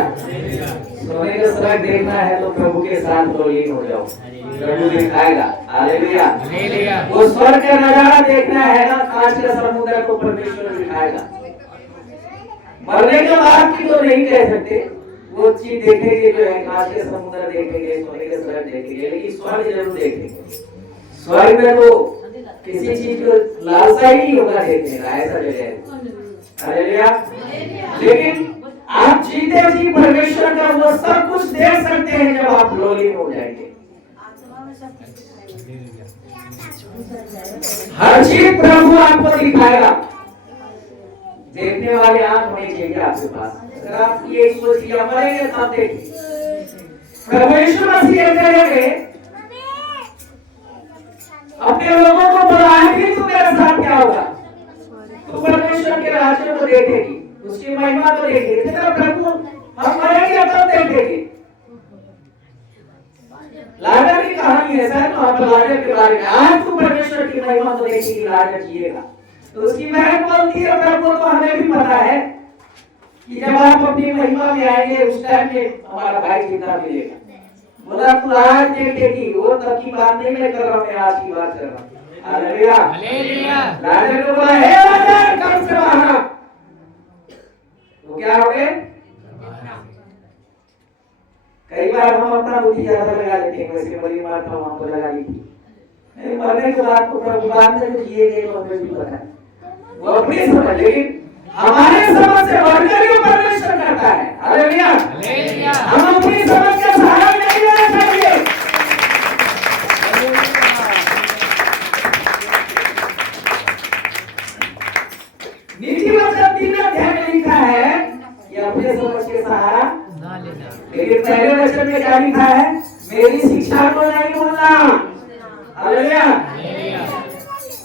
सोने का स्वर्ग देखना है तो प्रभु के साथ लीन हो जाओ, प्रभु दिखाएगा। हालेलुया। हालेलुया। वो स्वर्ग का नजारा देखना है ना, कांच का समुद्र को परमेश्वर दिखाएगा। मरने के बाद की तो नहीं कह सकते, वो चीज देखेंगे जो है, कांच का समुद्र देखेंगे, सोने का स्वर्ग देखेंगे, लेकिन स्वर्ग जरूर देखेंगे। स्वर्ग में तो किसी चीज को लालसा ही नहीं होगा देखने का, ऐसा जगह है। हालेलुया। लेकिन आप जीते जी परमेश्वर का वो सब कुछ देख सकते हैं जब आप लीन हो जाएंगे। हर चीज प्रभु आपको दिखाएगा। देखने वाले आंख होनी चाहिए आपके पास। अगर आप ये सोच लिया मरेंगे तब देखिए, परमेश्वर मसीह करेंगे अपने लोगों को बुलाएंगे तो मेरे साथ क्या होगा, तो परमेश्वर के राज्य को देखेगी, उसकी महिमा को देखेगी। तेरा प्रभु हम मरेंगे तब देखेंगे। लाजर की कहानी है सर, तो आप लाजर के बारे में आज तो परमेश्वर की महिमा को देखेगी, लाजर जिएगा। तो उसकी बहन बोलती है प्रभु तो हमें भी पता है कि जब आप अपनी महिमा में आएंगे उस टाइम में हमारा भाई जिंदा मिलेगा। बोला तू आज देखेगी, वो तब की बात नहीं मैं कर रहा हूँ, मैं आज की बात कर रहा हूँ। हालेलुया। हालेलुया। लाजर को बोला हे लाजर कब्र से बाहर, वो क्या हो गए। कई बार हम अपना बुद्धि ज्यादा लगा लेते हैं, वैसे बड़ी बात हम हमको लगा ली थी। नहीं, मरने के बाद तो प्रभु बाद में जो जिए गए तो हमें भी पता है, वो अपनी समझ, लेकिन हमारे समझ से बढ़कर जो परमेश्वर करता है। हालेलुया। हालेलुया। हम अपनी समझ का सहारा नहीं लेना चाहिए। नीति वचन 3 अध्याय में लिखा है कि अपने समझ के सहारा ना लेना, लेकिन पहले वचन में क्या लिखा है, मेरी शिक्षा को नहीं भूलना। हालेलुया। हालेलुया।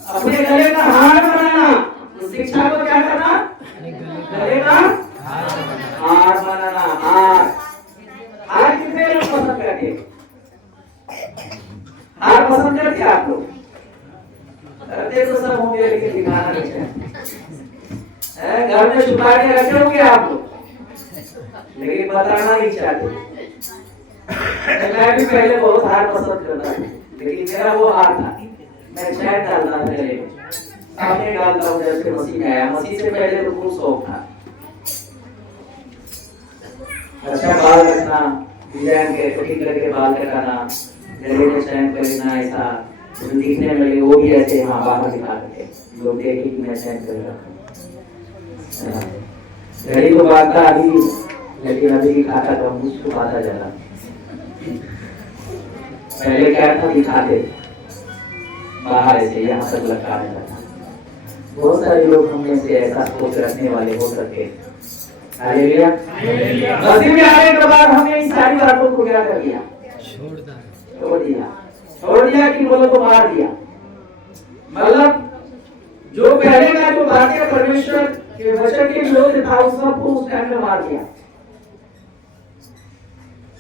अपने गले का हार बनाना, उस शिक्षा को क्या करना, गले का हार बनाना। हार कितने लोग पसंद करते हैं, हार पसंद करते हैं आप लोग, करते तो सब होंगे लेकिन दिखाना नहीं चाहिए। घर में छुपा के रखे होंगे आप लोग, लेकिन बताना नहीं चाहते। मैं भी पहले बहुत हार पसंद करता था, लेकिन मेरा वो हार था, मैं चैन डालता था गले में, सामने डालता हूँ। जैसे मसीह में आया, मसीह से पहले तो खूब शौक था, अच्छा बाल रखना, डिजाइन के कटिंग करके बाल कटाना, गले में चैन कर लेना, ऐसा दिखने में लगे वो भी ऐसे हाँ बाहर दिखा करके लोग देखे कि मैं चैन कर रहा हूँ। घड़ी को बांधता अभी, लेकिन अभी की खाता तो मुझको पता चला। पहले क्या था, दिखाते बाहर ऐसे यहाँ तक लटका देता था। बहुत सारे लोग हम में से ऐसा सोच रखने वाले हो सकते हैं। हालेलुया। मसीह में आने के बाद हमने इस सारी बातों को क्या कर दिया, छोड़ दिया कि बोलो तो मार दिया। मतलब जो पहले का जो बातें परमेश्वर के वचन के विरोध था उस सबको उस टाइम में मार दिया।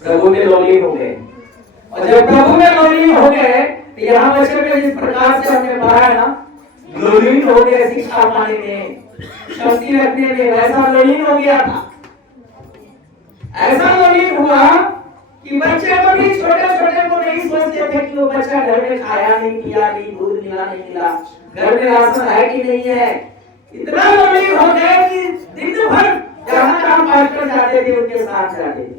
प्रभु में लीन हो गए, और जब प्रभु में लीन हो गए तो यहाँ वचन में जिस प्रकार से हमने पढ़ा है ना, लीन हो गए शिक्षा पाने में, शक्ति रखने में, वैसा लीन हो गया था। ऐसा लीन हुआ कि बच्चे को भी छोटे छोटे को नहीं सोचते थे कि वो बच्चा घर में खाया नहीं, पिया नहीं, दूध मिला नहीं मिला, घर में राशन है कि नहीं है। इतना लीन हो गए कि दिन भर जहाँ जहाँ पास्टर जाते थे उनके साथ जाते थे।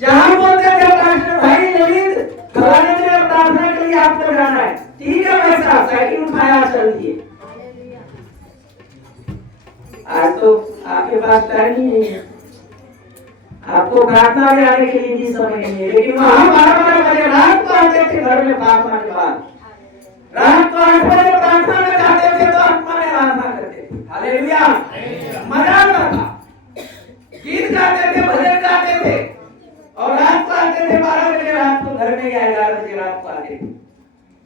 जहाँ बोलते थे पास्टर भाई ललित फलाने जगह प्रार्थना के लिए आपको जाना है, ठीक है वैसा साइकिल उठाया चल दिए। आज तो आपके पास टाइम ही नहीं है, आपको प्रार्थना में आने के लिए भी समय नहीं है, लेकिन वहां 12 बजे रात को आते थे घर में प्रार्थना के बाद, रात को 8 बजे प्रार्थना में जाते थे तो आत्मा में आराधना करते थे। हालेलुया। मजा आता था, गीत गाते थे, भजन गाते थे, और रात को आते थे 12 बजे रात को घर में, या 11 बजे रात को आते थे।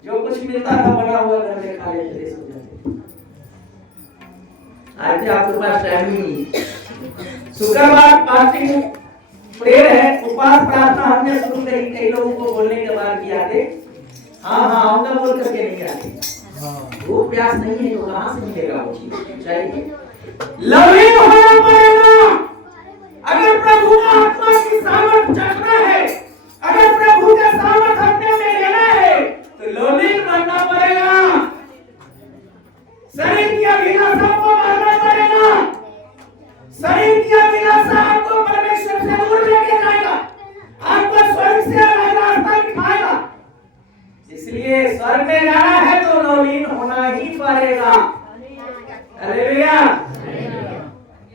जो कुछ मिलता था बना हुआ घर में खा लेते थे, सो जाते थे। आज आपके पास टाइम ही नहीं। शुक्रवार फास्टिंग प्रेयर है, उपवास प्रार्थना हमने शुरू करी, कई लोगों को बोलने के बाद भी आते, हाँ हाँ हम तो बोल करके नहीं आते। वो प्यास नहीं है तो कहां से मिलेगा वो चीज? चाहिए लवलीन होना पड़ेगा। अगर प्रभु का आत्मा की सामर्थ चखना है, अगर प्रभु का सामर्थ अपने में लेना है तो लवलीन बनना पड़ेगा। शरीर की अभिलाषा को मारना पड़ेगा। शरीर की अभिलाषा आपको परमेश्वर से दूर लेके जाएगा, आपको स्वर्ग से अलग रास्ता दिखाएगा। इसलिए स्वर्ग में जाना है तो लवलीन होना ही पड़ेगा। हालेलुया।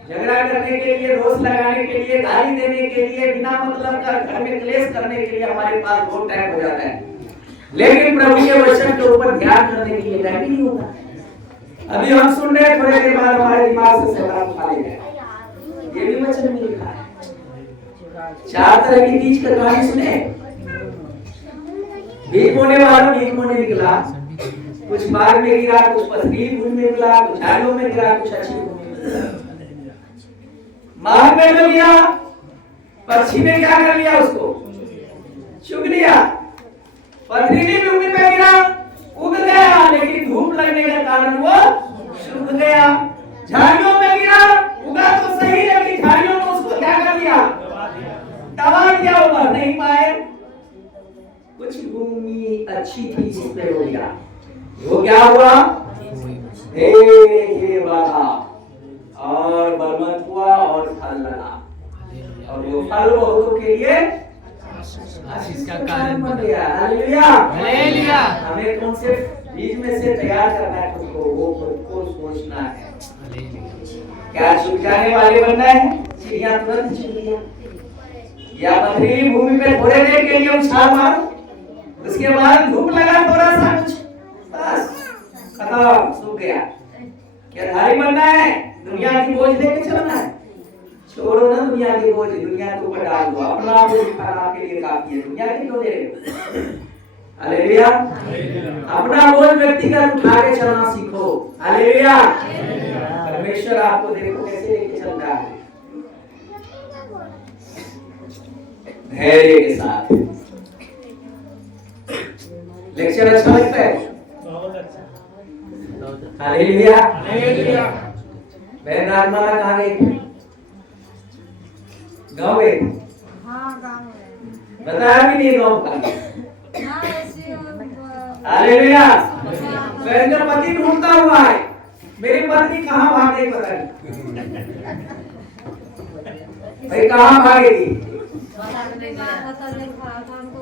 झगड़ा करने के लिए, दोष लगाने के लिए, गाली देने के लिए, बिना मतलब का घर में क्लेश करने के लिए हमारे पास बहुत टाइम हो जाता है, लेकिन प्रभु के वचन के ऊपर ध्यान करने के लिए टाइम ही नहीं होता। अभी हम सुन रहे हैं, थोड़ी देर बाद हमारे दिमाग से शैतान उठा लेगा। ये भी वचन में लिखा है। 4 तरह की बीज का कहानी सुने। बीज बोने वाला बीज बोने निकला, कुछ बाग में गिरा, कुछ पथरीली भूमि में गिरा, कुछ झाड़ियों में गिरा, कुछ अच्छी भूमि में गिरा। बाग में तो गिरा, पक्षी ने क्या कर लिया, उसको चुग लिया। पथरीली भूमि में गिरा, उग गया, लेकिन धूप लगने के कारण वो सूख गया। झाड़ियों में गिरा, उगा तो सही, लेकिन झाड़ियों ने उसको क्या कर दिया, दबा दिया, उबर नहीं पाए। कुछ भूमि अच्छी थी जिसपे हो गया, वो क्या हुआ, हे बढ़ा और बलवंत हुआ और फल लगा, और वो फल बहुतों के लिए आशीष का कारण बन गया। Hallelujah, hallelujah. हमें कौन से बीज में से तैयार करना है खुद को, वो खुद को सोचना है। क्या चुग जाने वाले बनना है, चिड़िया तुरंत चुग लिया, या पथरीली भूमि पे थोड़े देर के लिए उछाल मारो, उसके बाद धूप लगा थोड़ा सा, कुछ बस खत्म, सूख गया। क्या धारी बनना है, दुनिया की बोझ लेके चलना है? छोड़ो ना दुनिया की बोझ, दुनिया के ऊपर डाल दो, अपना बोझ उठाना आपके लिए काफी है, दुनिया की क्यों ले रहे हो? हालेलुया। अपना बोझ व्यक्तिगत उठा के चलना सीखो। हालेलुया। परमेश्वर आपको देखो कैसे लेके चल रहा है, धैर्य के साथ। लेक्चर अच्छा लगता है? बहुत अच्छा। हालेलुया। हालेलुया। बहन राजमाला कहाँ गई? गाँव गई? हाँ, गाँव में। बताया भी नहीं गाँव का। हाँ, ऐसे हालेलुया। बहन का पति ढूंढता हुआ है, मेरी पत्नी कहाँ भाग गई पता नहीं। भाई कहाँ भागेगी?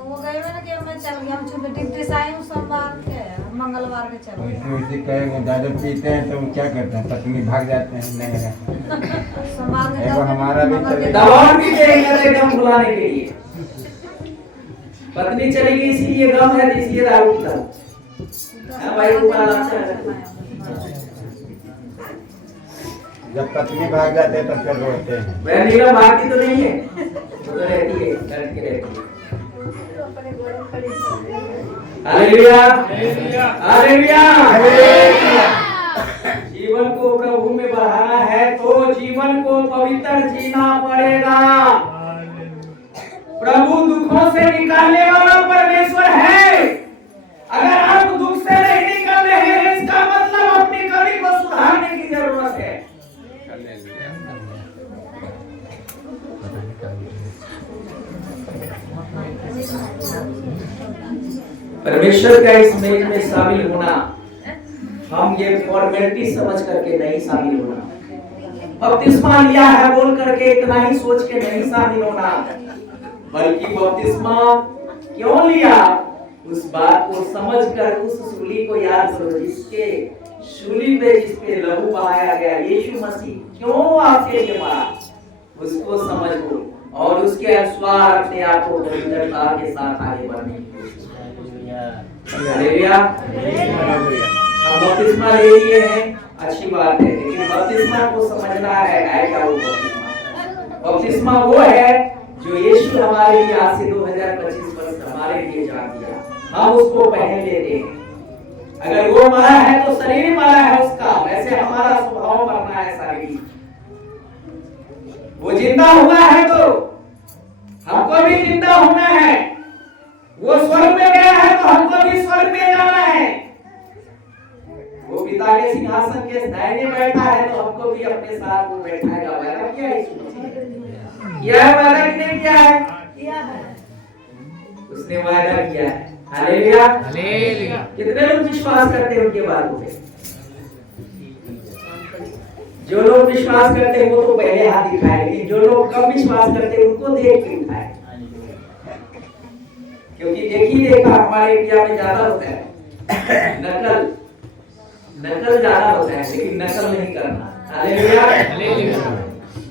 वो गए ना कि मैं चल गया, हम छुट्टी ड्यूटी से आए हूँ सोमवार के, मंगलवार के चलो। उसी कहेंगे ज्यादा पीते हैं तो क्या करते हैं, पत्नी भाग जाते हैं, नहीं सोमवार के एगो हमारा भी चले दबाव भी देंगे गम भुलाने के लिए। पत्नी चली गई इसलिए गम है, इसलिए दारू पीता। हाँ भाई, वो बात अच्छा है। जब पत्नी भाग जाते हैं तो फिर रोते हैं। वह नीला भागती तो नहीं है, वो तो रहती है, डर के रहती है। Hallelujah, hallelujah. जीवन को प्रभु में बढ़ाना है तो जीवन को पवित्र जीना पड़ेगा। प्रभु दुखों से निकालने वाला परमेश्वर है। अगर आप दुख से नहीं निकल रहे हैं, इसका मतलब अपनी कमी को सुधारने की जरूरत है। परमेश्वर का इस मेल में शामिल होना, हम ये फॉर्मेलिटी समझ करके नहीं शामिल होना, बपतिस्मा लिया है बोल करके इतना ही सोच के नहीं शामिल होना, बल्कि बपतिस्मा क्यों लिया उस बात को समझकर उस सूली को याद करो, जिसके सूली पे जिसपे लहू बहाया गया, यीशु मसीह क्यों आपके लिए मरा, उसको समझो और उसके अनुसार अपने आप को पवित्रता के साथ आगे बढ़ने की कोशिश करो। हालेलुया। हम बपतिस्मा ले लिए हैं, अच्छी बात है, लेकिन बपतिस्मा को समझना है क्या वो बपतिस्मा? बपतिस्मा वो है जो यीशु हमारे लिए आज से 2025 वर्ष हमारे लिए जान दिया, हम उसको पहन लेते हैं। अगर वो मरा है तो शरीर मरा है उसका, वैसे हमारा स्वभाव मरना है शारीरिक। वो जिंदा हुआ है तो हमको भी जिंदा होना है। वो स्वर्ग में गया है तो हमको भी स्वर्ग में जाना है। पिता के सिंहासन के दाहिने बैठा है तो हमको भी अपने साथ वो बैठाएगा। वादा किया है यीशु मसीह ने? किया है वादा कि नहीं किया है? किया है। उसने वादा किया है। हालेलुया। हालेलुया। कितने लोग विश्वास करते हैं उनके बातों पे? जो लोग विश्वास करते हैं वो तो पहले हाथ दिखाए, लेकिन जो लोग कम विश्वास करते हैं उनको देख के उठाए। क्योंकि देखा हमारे इंडिया में ज्यादा होता है नकल ज्यादा होता है, लेकिन नकल नहीं करना। हालेलुया। हालेलुया।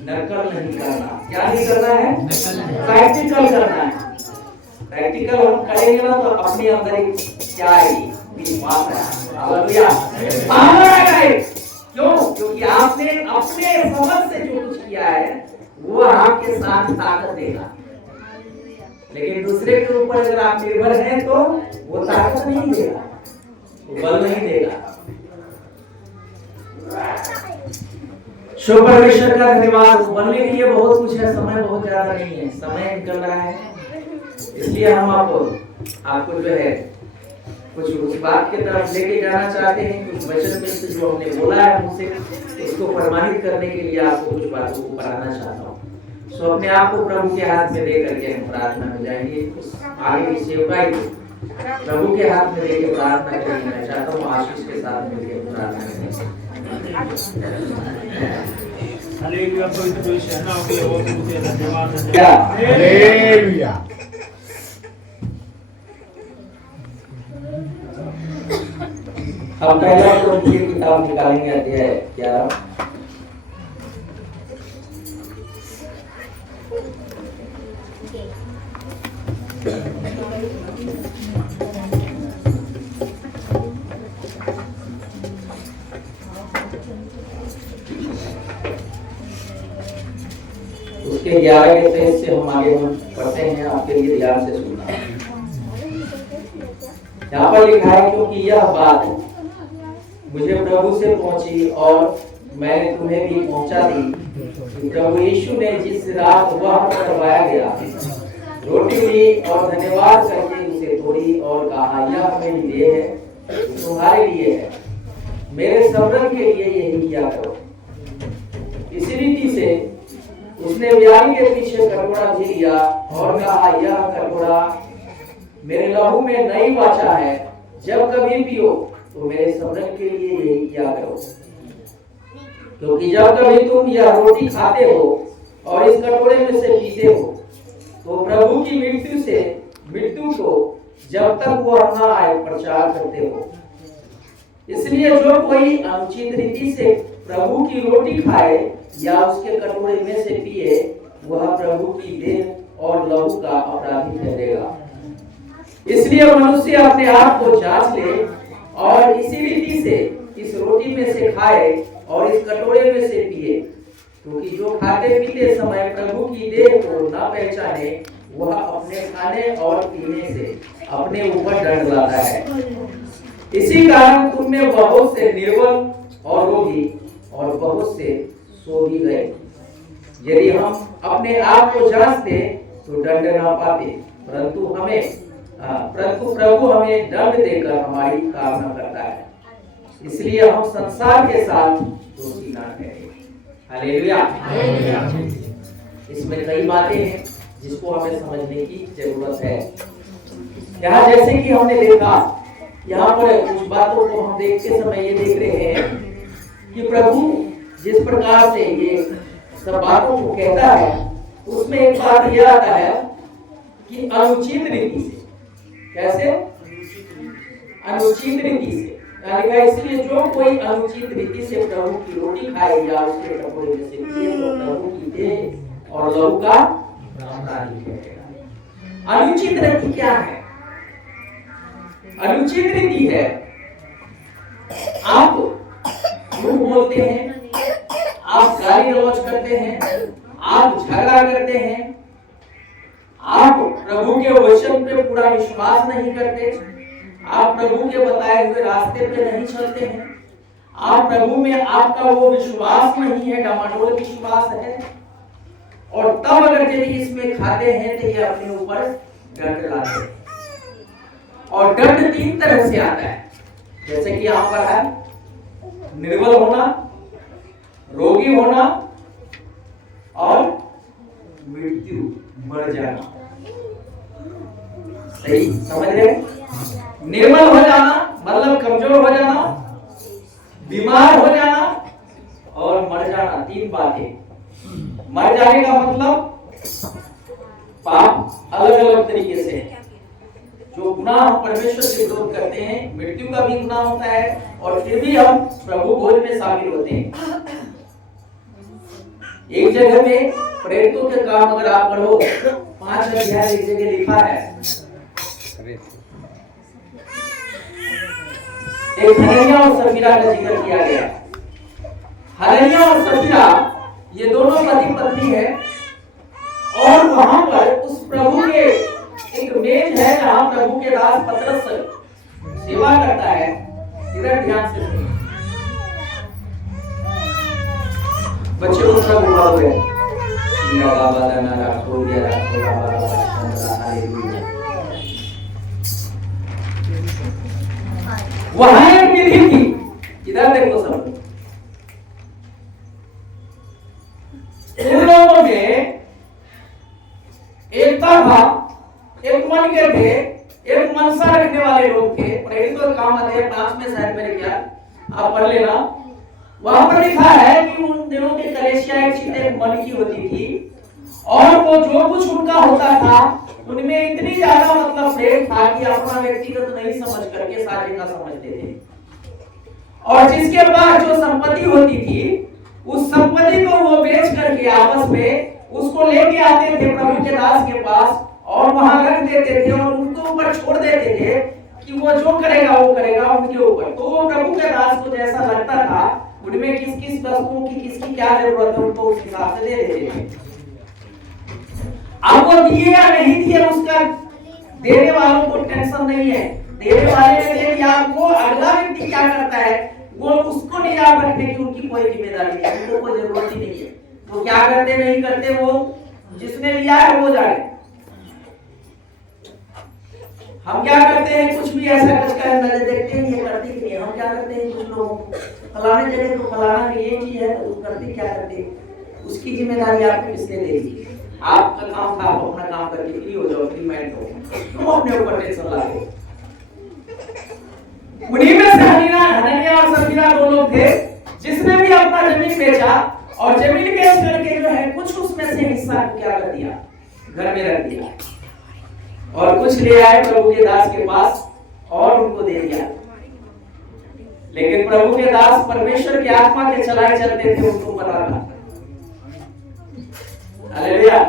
नकल नहीं करना। क्या नहीं करना है? नकल नहीं। प्रैक्टिकल करना है। प्रैक्टिकल हम करेंगे ना तो अपने अंदर एक क्या आएगी? विश्वास है। हालेलुया। पावर आएगा। क्यों? क्योंकि आपने अपने समझ से जो कुछ किया है वो आपके साथ ताकत देगा, लेकिन दूसरे के ऊपर अगर आप निर्भर हैं तो वो ताकत नहीं देगा, वो बल नहीं देगा। शुभ परमेश्वर का धन्यवाद। बनने के लिए बहुत कुछ है, समय बहुत ज्यादा नहीं है, समय निकल रहा है, इसलिए हम आपको जो है कुछ उस बात की तरफ लेके जाना चाहते हैं। कुछ वचन में से जो हमने बोला है मुझसे उसको प्रमाणित करने के लिए आपको कुछ बातों को बताना चाहता हूँ। सो अपने आप को प्रभु के हाथ में दे करके हम प्रार्थना में जाएंगे। उस आगे की सेवकाई को प्रभु के हाथ में देके प्रार्थना करना मैं चाहता हूँ। आशीष के साथ मिलकर प्रार्थना करेंगे। हालेलुया। पवित्र शहना के बहुत धन्यवाद। हालेलुया। हम पहला प्रभु की किताब निकालेंगे अध्याय 11। उसके 11 के पेज से हम आगे पढ़ते हैं, आपके लिए ध्यान से सुनना। यहाँ पर लिखा है, क्योंकि यह बात मुझे प्रभु से पहुंची और मैंने तुम्हें भी पहुंचा दी कि प्रभु यीशु ने जिस रात वह करवाया गया रोटी ली और धन्यवाद करके उसे तोड़ी और कहा, यह मेरी देह है, तुम्हारे लिए है, मेरे स्मरण के लिए यही किया करो। इसी रीति से उसने व्याधि के पीछे कटोरा भी लिया और कहा, यह कटोरा मेरे लहू में नई वाचा है, जब कभी पियो तो मेरे स्मरण के लिए यही किया करो। क्योंकि जब कभी तुम यह रोटी खाते हो और इस कटोरे में से पीते हो तो प्रभु की मृत्यु को जब तक वो न आए प्रचार करते हो। इसलिए जो कोई अनुचित रीति से प्रभु की रोटी खाए या उसके कटोरे में से पिए वह प्रभु की देह और लहू का अपराधी ठहरेगा। इसलिए मनुष्य अपने आप को जांच ले और इसी रीति से इस रोटी में से खाए और इस कटोरे में से पिए, क्योंकि जो खाते पीते समय प्रभु की देह को न पहचाने वह अपने खाने और पीने से अपने ऊपर दंड लाता है। इसी कारण तुम में बहुत से निर्बल और रोगी और बहुत से सो भी गए। यदि हम अपने आप को जांचते तो दंड न पाते, परंतु प्रभु हमें दंड देकर हमारी कामना करता है, इसलिए हम संसार के साथ दोषी ना ठहरे। हालेलुया। इसमें कई बातें हैं जिसको हमें समझने की जरूरत है। यहाँ जैसे कि हमने देखा, यहाँ पर कुछ बातों को हम देखते समय ये देख रहे हैं कि प्रभु जिस प्रकार से ये सब बातों को कहता है उसमें एक बात यह आता है कि अनुचित रीति से। कैसे? अनुचित रीति से। इसलिए जो कोई अनुचित रीति से प्रभु की रोटी खाए या उसके कटोरे में से पिए तो प्रभु की देह और लहू का अपराधी ठहरेगा। अनुचित रीति क्या है? अनुचित रीति है आप झूठ बोलते हैं, आप गाली गलौज करते हैं, आप झगड़ा करते हैं, आप प्रभु के वचन पे पूरा विश्वास नहीं करते, आप प्रभु के बताए हुए रास्ते पे नहीं चलते हैं, आप प्रभु में आपका वो विश्वास नहीं है, डामाडोल विश्वास है, और तब अगर यदि इसमें खाते हैं तो ये अपने ऊपर दंड लाते हैं। और दंड 3 तरह से आता है, जैसे कि यहाँ पर है निर्बल होना, रोगी होना और मृत्यु, मर जाना। सही समझ रहे? निर्बल हो जाना मतलब कमजोर हो जाना, बीमार हो जाना और मर जाना, तीन बातें। मर जाने का मतलब पाप अलग अलग तरीके से, जो गुनाह हम परमेश्वर से विरोध करते हैं, मृत्यु का भी गुनाह होता है और फिर भी हम प्रभु भोज में शामिल होते हैं। एक जगह में प्रेरितों के काम अगर आप पढ़ो 5 अध्याय एक जगह लिखा है, एक हनन्याह और सफीरा का जिक्र किया गया। हनन्याह और सफीरा ये दोनों पति पत्नी है और वहां पर उस प्रभु के एक मेज है जहां प्रभु के दास पतरस सेवा करता है। इधर ध्यान से सुनिए, बच्चे को सब उठा हुए सीधा बाबा दाना राखो दिया राखो बाबा हालेलुया। वहां एक विधि थी, इधर देखो सब, उन लोगों में एकता था, एक मन के थे, एक मनसा रखने वाले लोग थे। प्रेरितों का काम अध्याय 5 में शायद मैंने किया, आप पढ़ लेना। वहां पर लिखा है कि उन दिनों के कलीसिया एक मन की होती थी और वो जो कुछ उनका होता था उनमें इतनी ज्यादा मतलब प्रेम था कि अपना व्यक्तिगत नहीं समझ करके साझे का समझते थे। और जिसके पास जो संपत्ति होती थी उस संपत्ति को वो बेच करके आपस में उसको लेके आते थे प्रभु के दास के पास और वहां रख देते थे और उनको ऊपर छोड़ देते थे कि वो जो करेगा वो करेगा उनके ऊपर। तो वो प्रभु के दास को जैसा लगता था उनमें किस किस वस्तुओं की किसकी क्या जरूरत है उनको उस हिसाब से दे देते थे। अब वो दिए या नहीं दिए उसका देने वालों को टेंशन नहीं है, देने वाले ने दे दिया, वो अगला व्यक्ति क्या करता है वो उसको निजात रखने की उनकी कोई जिम्मेदारी नहीं है, उनको कोई जरूरत ही नहीं है। वो क्या करते नहीं करते वो जिसने लिया है वो जाने। हम क्या करते हैं कुछ भी ऐसा कुछ का नजर देखते हैं ये करते कि नहीं, हम क्या करते हैं कुछ लोगों को फलाने जगह तो फलाना ये चीज है तो करते क्या करते, उसकी जिम्मेदारी आपको किसने दे दी? आपका काम था, आप अपना काम करके फ्री हो जाओ, फ्री माइंड हो, तुम अपने ऊपर टेंशन ला दो। उन्हीं में से हनन्याह और सफीरा दो लोग थे जिसने भी अपना जमीन बेचा और जमीन बेच करके जो है कुछ उसमें से हिस्सा क्या कर दिया, घर में रख दिया और कुछ ले आए प्रभु के दास के पास और उनको दे दिया। लेकिन प्रभु के दास परमेश्वर की आत्मा के चलाए चलते थे, उनको पता था। हालेलुया।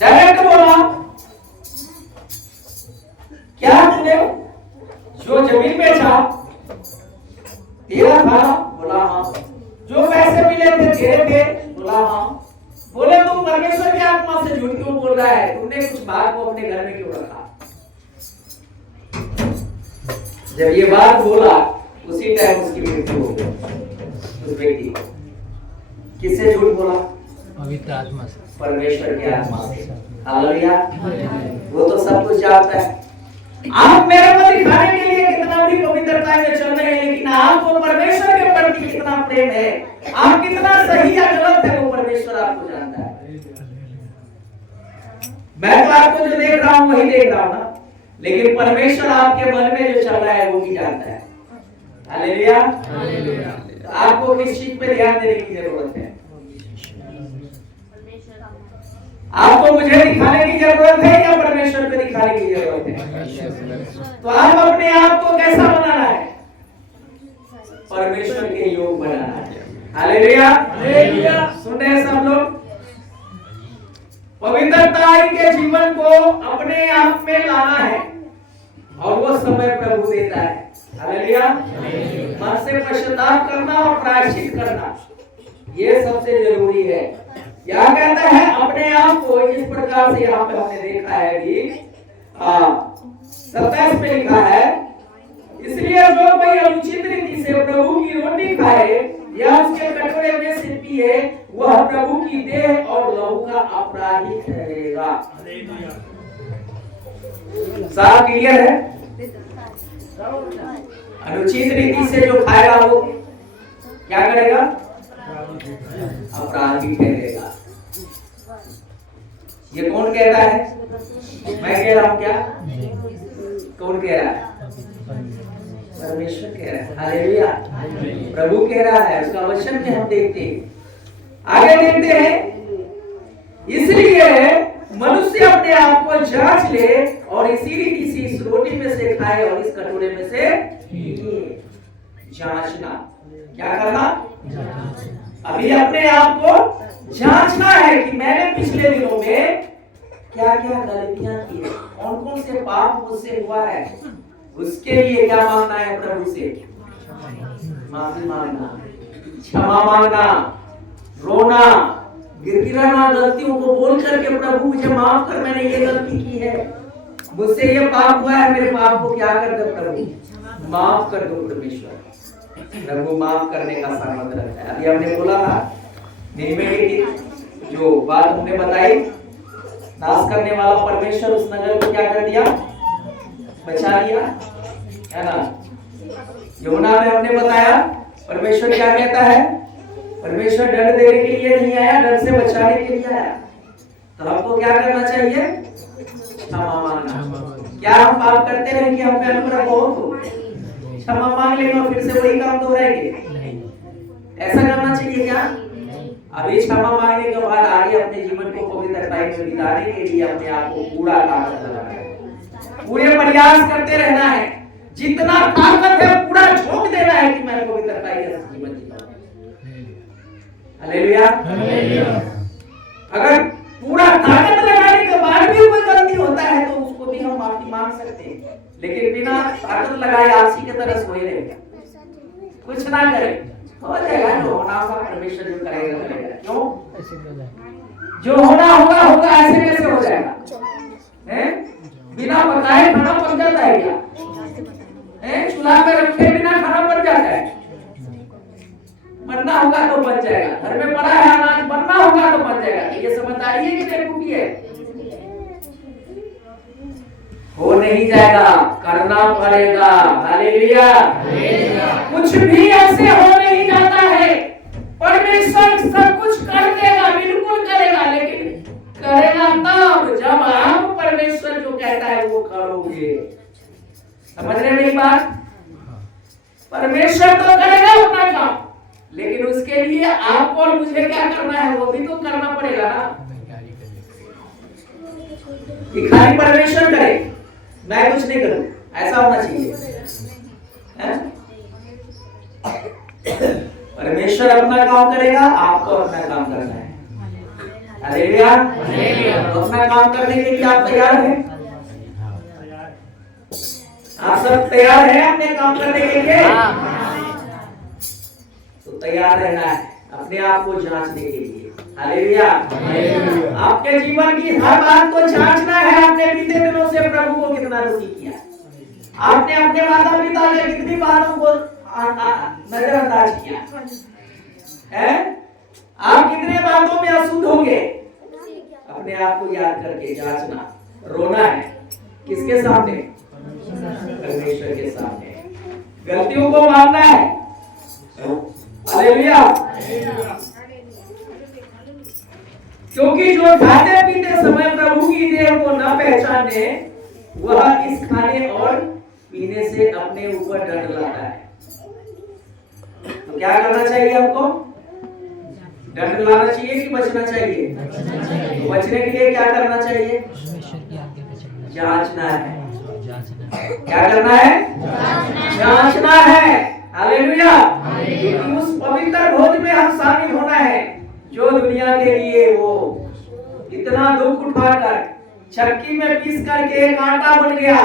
डायरेक्ट बोला क्या तुमने जो जमीन बेचा तेरा था? बोला हाँ। जो पैसे मिले थे तेरे थे? बोला हाँ। बोले तुम परमेश्वर की आत्मा से झूठ क्यों बोल रहा है, तुमने कुछ भाग को अपने घर में क्यों रखा? जब ये बात बोला उसी टाइम उसकी मृत्यु हो गई। उस व्यक्ति को किससे झूठ बोला? पवित्र आत्मा से, परमेश्वर की आत्मा से। हालेलुया। वो तो सब कुछ जानता है। आप मेरे को दिखाने के लिए कितना भी पवित्रता में चल रहे हैं, लेकिन आपको परमेश्वर के प्रति कितना प्रेम है, आप कितना सही या गलत है वो परमेश्वर आपको जानता है। मैं तो आपको जो देख रहा हूँ वही देख रहा हूँ ना, लेकिन परमेश्वर आपके मन में जो चल रहा है वो भी जानता है। हालेलुया। तो आपको किस चीज पे ध्यान देने की जरूरत है? आपको मुझे दिखाने की जरूरत है या परमेश्वर पे दिखाने की जरूरत है? तो आप अपने आप को कैसा बनाना है? परमेश्वर के योग बनाना है। हालेलुया। सुन रहे हैं सब लोग? पवित्रता के जीवन को अपने आप में लाना है और वो समय प्रभु देता है। हालेलुया। मन से पश्चाताप करना और प्रायश्चित करना ये सबसे जरूरी है। क्या कहता है? अपने आप को इस प्रकार से यहाँ पे हमने देखा है कि 27 में लिखा है, इसलिए जो कोई अनुचित रीति से प्रभु की रोटी खाए या उसके कटोरे में से पिए वह प्रभु की देह और लहू का अपराधी ठहरेगा। साफ क्लियर है? अनुचित रीति से जो खाएगा वो क्या करेगा? अपराधी ठहरेगा। ये कौन कह रहा है? मैं कह रहा हूं क्या? कौन कह रहा है? परमेश्वर कह रहा है। हालेलुया। प्रभु कह रहा है, उसका वचन में हम देखते हैं। आगे देखते हैं, इसलिए मनुष्य अपने आप को जांच ले और इसी रीति से इस रोटी में से खाए और इस कटोरे में से पिए। जांचना, क्या करना? अभी अपने आप को जांचना है कि मैंने पिछले दिनों में क्या क्या गलतियां की है, कौन कौन से पाप मुझसे हुआ है। उसके लिए क्या मांगना है? प्रभु से माफी मांगना, क्षमा मांगना, रोना, गिड़गिड़ाना, गलतियों को बोल करके प्रभु मुझे माफ कर, मैंने ये गलती की है, मुझसे ये पाप हुआ है, मेरे पाप को क्या कर दो प्रभु, माफ कर दो परमेश्वर। प्रभु माफ करने का सामर्थ्य रखता है। अभी हमने बोला था निनवे की जो बात हमने बताई, नाश करने वाला परमेश्वर उस नगर को क्या कर दिया? बचा लिया, है ना। यूहन्ना में हमने बताया परमेश्वर क्या कहता है? परमेश्वर दंड देने के लिए नहीं आया, दंड से बचाने के लिए आया। तो हमको क्या करना चाहिए? क्षमा मांगना। क्या हम पाप करते रहे कि हम पे अनुग्रह बहुत हो? क्षमा मांग लेंगे और फिर से वही काम दोहराएंगे? ऐसा करना चाहिए क्या? अभी क्षमा मांगने के बाद आगे अपने जीवन को पवित्रताई में बिताने के लिए अपने आप को पूरा ताकत लगाना है, पूरे प्रयास करते रहना है, जितना ताकत है पूरा झोंक देना है कि मैं पवित्रताई का जीवन जीता हूं। हालेलुया। अगर पूरा ताकत लगाने के बाद भी कोई गलती होता है तो उसको भी हम माफी मांग सकते हैं, लेकिन बिना ताकत लगाए आलसी की तरह सोए रहेगा, कुछ ना करे, हो जाएगा। जो होना होगा परमेश्वर जो करेगा करेगा। क्यों? जो होना होगा होगा, ऐसे कैसे हो जाएगा? हैं? बिना पकाए खाना पक जाता है क्या? हैं? चूल्हा में रखे बिना खाना बन जाता है? बनना होगा तो बन जाएगा। घर में पड़ा है अनाज, बनना होगा तो बन जाएगा। ये समझदारी है कि बेवकूफी है? हो नहीं जाएगा, करना पड़ेगा। हालेलुया। कुछ भी ऐसे हो नहीं जाता है। परमेश्वर सब कुछ कर देगा, बिल्कुल करेगा, लेकिन करेगा तब जब आप परमेश्वर जो कहता है वो करोगे। समझ रहे मेरी बात? परमेश्वर तो करेगा अपना काम, लेकिन उसके लिए आपको और मुझे क्या करना है वो भी तो करना पड़ेगा ना। कि खाली परमेश्वर करे, मैं कुछ नहीं करूं, ऐसा होना चाहिए? परमेश्वर अपना काम करेगा, आपको अपना काम करना है। हालेलुया। अपना काम करने के लिए आप तैयार हैं? आप सब तैयार हैं अपने काम करने के लिए? तो तैयार रहना है अपने आप को जांचने के लिए। हालेलुया। आपके जीवन की हर बात को जांचना है। आपने बीते दिनों से प्रभु को कितना दुखी किया, आपने अपने माता पिता के कितनी बातों को नजरअंदाज किया है, आप कितने बातों में अशुद्ध होंगे। अपने आप को याद करके जांचना, रोना है किसके सामने? परमेश्वर के सामने। गलतियों को मानना है। हालेलुया। क्योंकि जो खाते पीते समय प्रभु की देह को न पहचाने, वह इस खाने और पीने से अपने ऊपर दंड लाता है। तो क्या करना चाहिए हमको? दंड लाना चाहिए कि बचना चाहिए? तो बचने के लिए क्या करना चाहिए? जांचना है। क्या करना है? जांचना है। हालेलुया। क्योंकि उस पवित्र भोज में हम शामिल होना है जो दुनिया के लिए वो इतना दुख उठाकर चक्की में पीस करके एक आटा बन गया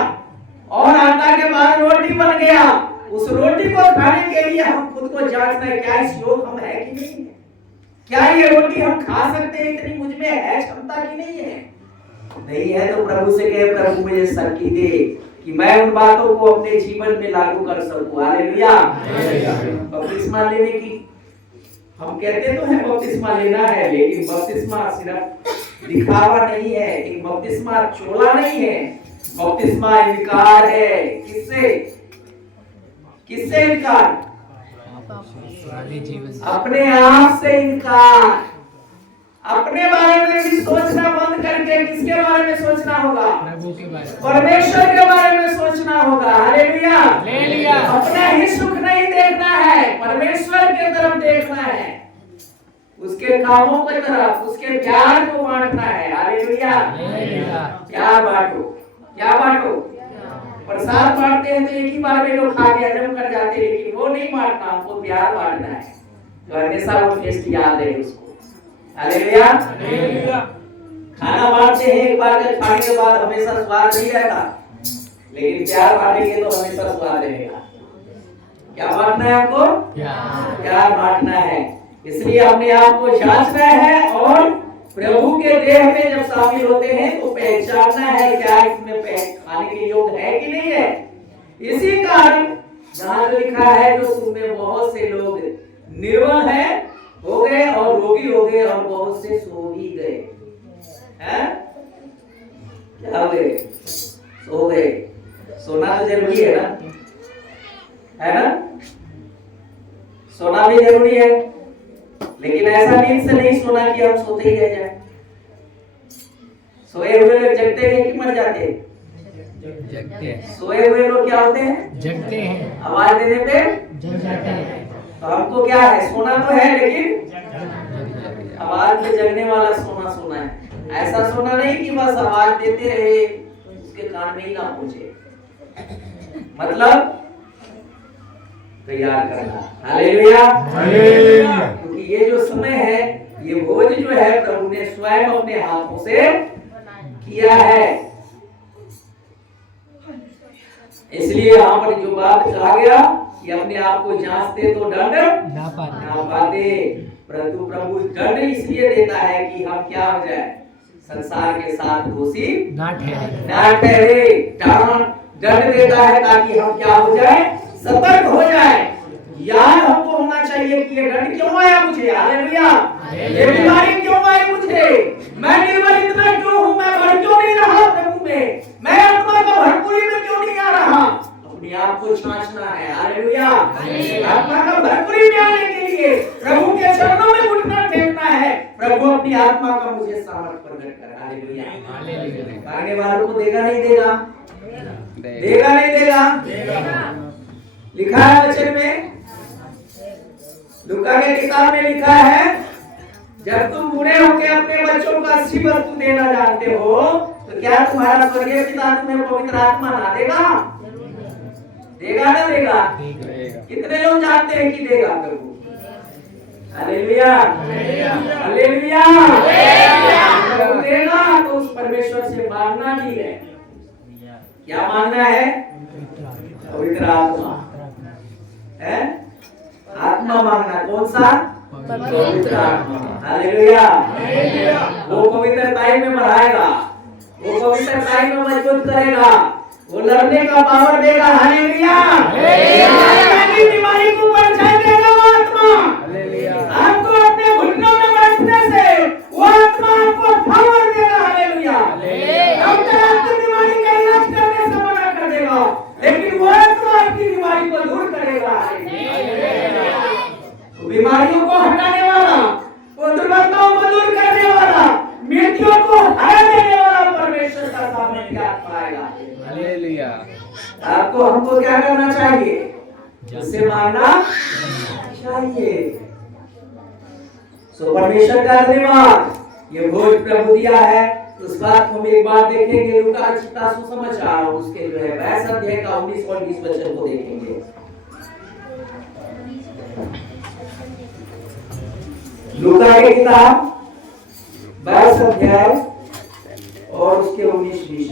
और आटा के बाद रोटी बन गया। उस रोटी को खाने के लिए हम खुद को जांचना है, क्या इस योग हम है कि नहीं है? क्या ये रोटी हम खा सकते हैं? इतनी मुझ में है क्षमता की नहीं है? नहीं है तो प्रभु से कहे, प्रभु मुझे शक्ति दे कि मैं उन बातों को अपने जीवन में लागू कर सकूं। हालेलुया। बपतिस्मा लेने की हम कहते तो हैं बपतिस्मा लेना है, लेकिन बपतिस्मा सिर्फ दिखावा नहीं है, एक बपतिस्मा चोला नहीं है, बपतिस्मा इनकार है। किससे? किससे इनकार? पुराने जीवन से। अपने आप से इनकार। अपने बारे में भी सोचना बंद करके किसके बारे में सोचना होगा? प्रभु के बारे में। परमेश्वर के बारे में सोचना होगा। हालेलुया। हालेलुया। अपना ही सुख नहीं देखना है, परमेश्वर के तरफ देखना है, उसके कामों की तरफ, उसके प्यार को बांटना है। हालेलुया। हालेलुया। प्यार बांटो। क्या बांटो? प्रसाद बांटते हैं तो एक ही बार में लोग खा के हजम कर जाते हैं, लेकिन वो नहीं बांटना, हमको प्यार बांटना है तो हमेशा वो टेस्ट याद रहे उसको। हालेलुया। हालेलुया। खाना बांटते हैं, एक बार में खाने के बाद हमेशा स्वाद नहीं रहता, लेकिन प्यार बांटेंगे तो हमेशा स्वाद रहेगा। क्या बांटना है आपको? प्यार बांटना है। इसलिए अपने आप को जांचना है और प्रभु के देह में जब शामिल होते हैं तो पहचानना है क्या इसमें खाने के योग्य है कि नहीं है। इसी कारण यहाँ जो लिखा है, जो तुम बहुत से लोग निर्बल हैं, हो गए और रोगी हो गए और बहुत से सो भी गए हैं। क्या हो गए? सो गए। सोना तो जरूरी है ना? सोना भी जरूरी है, लेकिन ऐसा नींद से नहीं सोना कि हम सोते ही रह जाए। सोए हुए लोग जगते हैं कि मर जाते हैं? जगते हैं। सोए हुए लोग क्या होते हैं? जगते हैं। आवाज देने पे जग जाते हैं। तो हमको क्या है? सोना तो है, लेकिन आवाज में जगने वाला सोना सोना है। ऐसा सोना नहीं कि बस आवाज देते रहे, उसके कान में ही ना पहुंचे। मतलब तैयार करना। हालेलुया। हालेलुया। क्योंकि ये जो समय है, ये भोज जो है प्रभु ने स्वयं अपने हाथों से किया है। इसलिए यहाँ पर जो बात कहा गया कि अपने आप को जांचते तो दंड ना पाते, परंतु प्रभु दंड इसलिए देता है कि हम क्या हो जाए? संसार के साथ दोषी ना ठहरे। दंड देता है ताकि हम क्या हो जाए? सतर्क हो जाए। याद हमको होना चाहिए कि ये दंड क्यों आया मुझे। हालेलुया। ये बीमारी क्यों आई मुझे? मैं निर्बल इतना क्यों हूँ? मैं भर क्यों नहीं रहा प्रभु में? मैं आत्मा का भरपूरी में क्यों नहीं आ रहा? अपने आप को जांचना है। हालेलुया। आत्मा का भरपूरी में आने के लिए प्रभु के चरणों में घुटना टेकना है। प्रभु अपनी आत्मा का मुझे सामर्थ प्रकट कर। हालेलुया। मांगने वालों को देगा नहीं देगा? देगा नहीं देगा? लिखा है वचन में, लूका के किताब में लिखा है, जब तुम बूढ़े होकर अपने बच्चों को 80 वस्तु देना जानते हो तो क्या तुम्हारा स्वर्गीय पिता तुम्हें पवित्र आत्मा ना देगा? देगा ना देगा? कितने लोग जानते हैं कि देगा प्रभु? हालेलुया। हालेलुया। प्रभु देगा तो उस परमेश्वर से मांगना भी है। क्या मांगना है? पवित्र आत्मा है। आत्मा मांगना। कौन सा? पवित्र आत्मा। हालेलुया। वो पवित्रता में बढ़ाएगा, वो पवित्रता में मजबूत करेगा, वो लड़ने का पावर देगा। हालेलुया। बीमारी को परछाई देगा वो आत्मा। आपको अपने घुटनों में बैठने से वो आत्मा आपको पावर देगा। हालेलुया। डॉक्टर आपकी बीमारी का इलाज करने से मना कर देगा, लेकिन वो आत्मा आपकी बीमारी को दूर करेगा। बीमारियों को हटाने वाला, वो दुर्बलताओं को दूर करने वाला, मृत्यु को हरा देने वाला परमेश्वर का सामने क्या आएगा। हालेलुया। आपको हमको क्या करना चाहिए? उससे मांगना चाहिए। सो परमेश्वर का धन्यवाद। ये भोज प्रभु दिया है। उस बात को हम एक बार देखेंगे। लूका रचित सुसमाचार उसके जो है 22 अध्याय का 19 और 20 वचन को देखेंगे। लूका की किताब 22 अध्याय और उसके 19-20।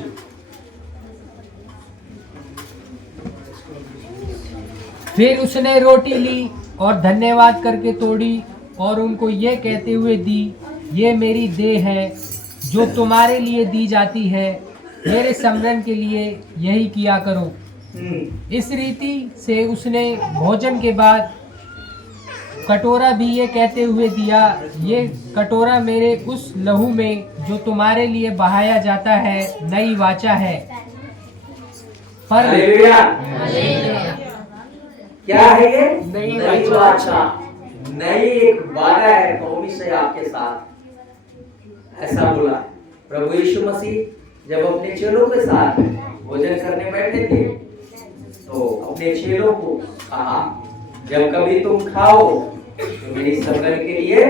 फिर उसने रोटी ली और धन्यवाद करके तोड़ी और उनको ये कहते हुए दी, ये मेरी देह है जो तुम्हारे लिए दी जाती है, मेरे स्मरण के लिए यही किया करो। इस रीति से उसने भोजन के बाद कटोरा भी ये कहते हुए दिया, ये कटोरा मेरे उस लहू में जो तुम्हारे लिए बहाया जाता है नई वाचा है। पर क्या है ये? नई नई वाचा, नई एक वादा है कौमी से आपके साथ, ऐसा बोला प्रभु यीशु मसीह। जब अपने चेलों के साथ भोजन करने बैठे थे तो अपने चेलों को कहा, जब कभी तुम खाओ तो मेरी सकल के लिए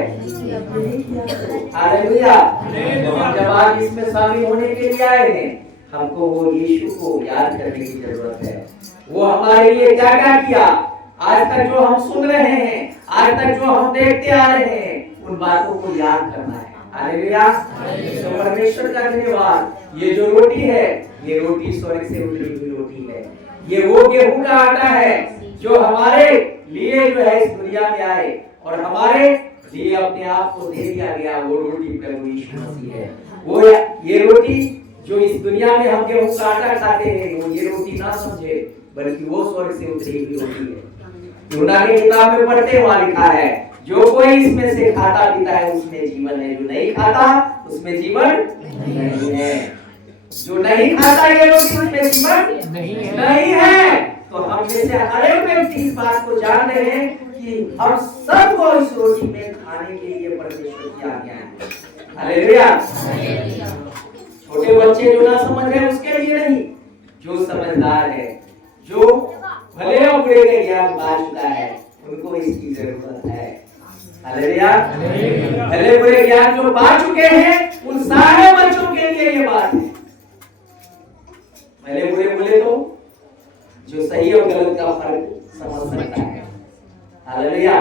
हालेलुया। तो हम जब आज इसमें शामिल होने के लिए आए हैं, हमको वो यीशु को याद करने की जरूरत है। वो हमारे लिए क्या क्या किया, आज तक जो हम सुन रहे हैं, आज तक जो हम देखते आ रहे हैं, उन बातों को याद करना है। हालेलुया। तो परमेश्वर का धन्यवाद। ये जो रोटी है, ये रोटी स्वर्ग से उतरी हुई रोटी है। ये वो गेहूं का आटा है जो हमारे लिए जो है इस दुनिया में आए और हमारे लिए अपने आप को दे दिया गया। वो रोटी प्रभु यीशु मसीह है। वो ये रोटी जो इस दुनिया में हम गेहूं का आटा खाते हैं, वो ये रोटी ना समझे, बल्कि वो स्वर्ग से उतरी हुई रोटी है। यूहन्ना की किताब में पढ़ते वहां लिखा है, जो कोई इसमें से खाता पीता है उसमें जीवन है, जो नहीं खाता उसमें जीवन नहीं है। जो नहीं खाता ये रोटी उसमें जीवन नहीं है। तो हम में से हर एक व्यक्ति इस बात को जान रहे हैं कि हम सबको इस रोटी में खाने के लिए परमेश्वर की आज्ञा है। हालेलुया। छोटे बच्चे जो ना समझ रहे उसके लिए नहीं, जो समझदार है, जो भले अपने के ज्ञान पा चुका है, उनको इसकी जरूरत है। हालेलुया। भले बुरे ज्ञान जो पा चुके हैं, उन सारे बच्चों के लिए ये बात है। भले बुरे बोले तो जो सही और गलत का फर्क समझ सकता है। हालेलुया।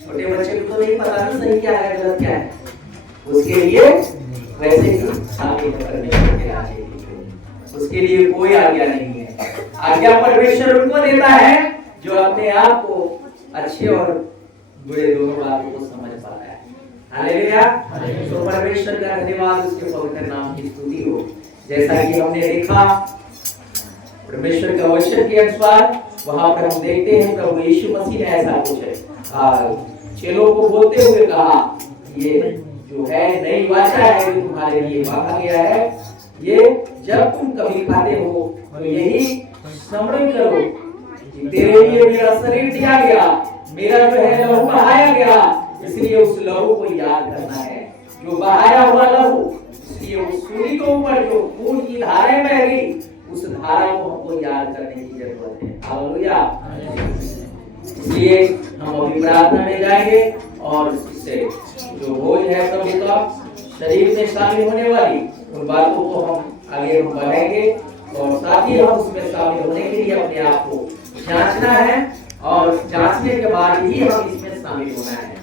छोटे बच्चे को तो नहीं पता ना सही क्या है गलत क्या है, उसके लिए वैसे ही शामिल करने के लिए उसके लिए कोई आज्ञा नहीं है। आज्ञा परमेश्वर उनको देता है जो अपने आप को अच्छे और बुरे दोनों बातों को समझ पाता है। हालेलुया। तो परमेश्वर का धन्यवाद, उसके पवित्र नाम की स्तुति हो। जैसा कि हमने देखा परमेश्वर का वचन के अनुसार, वहां पर हम देखते हैं प्रभु यीशु मसीह ने ऐसा कुछ चेलों को बोलते हुए कहा, ये जो है नई वाचा है जो तुम्हारे लिए मांगा गया है, ये जब तुम कभी खाते हो तो यही स्मरण करो कि तेरे लिए मेरा शरीर दिया गया, मेरा जो है लहू बहाया गया, इसलिए उस लहू को याद करना है। जो बहाया हुआ लहू, इसलिए उस सूली के ऊपर जो खून की धाराएं बह गई, उस धारा को हमको याद करने की जरूरत है। हालेलुया। इसलिए हम अभी प्रार्थना में जाएंगे और इससे जो भोज है प्रभु का शरीर में शामिल होने वाली उन बातों को हम आगे बढ़ाएंगे और साथ ही हम उसमें शामिल होने के लिए अपने आप को जांचना है और जांचने के बाद ही हम इसमें शामिल होना है।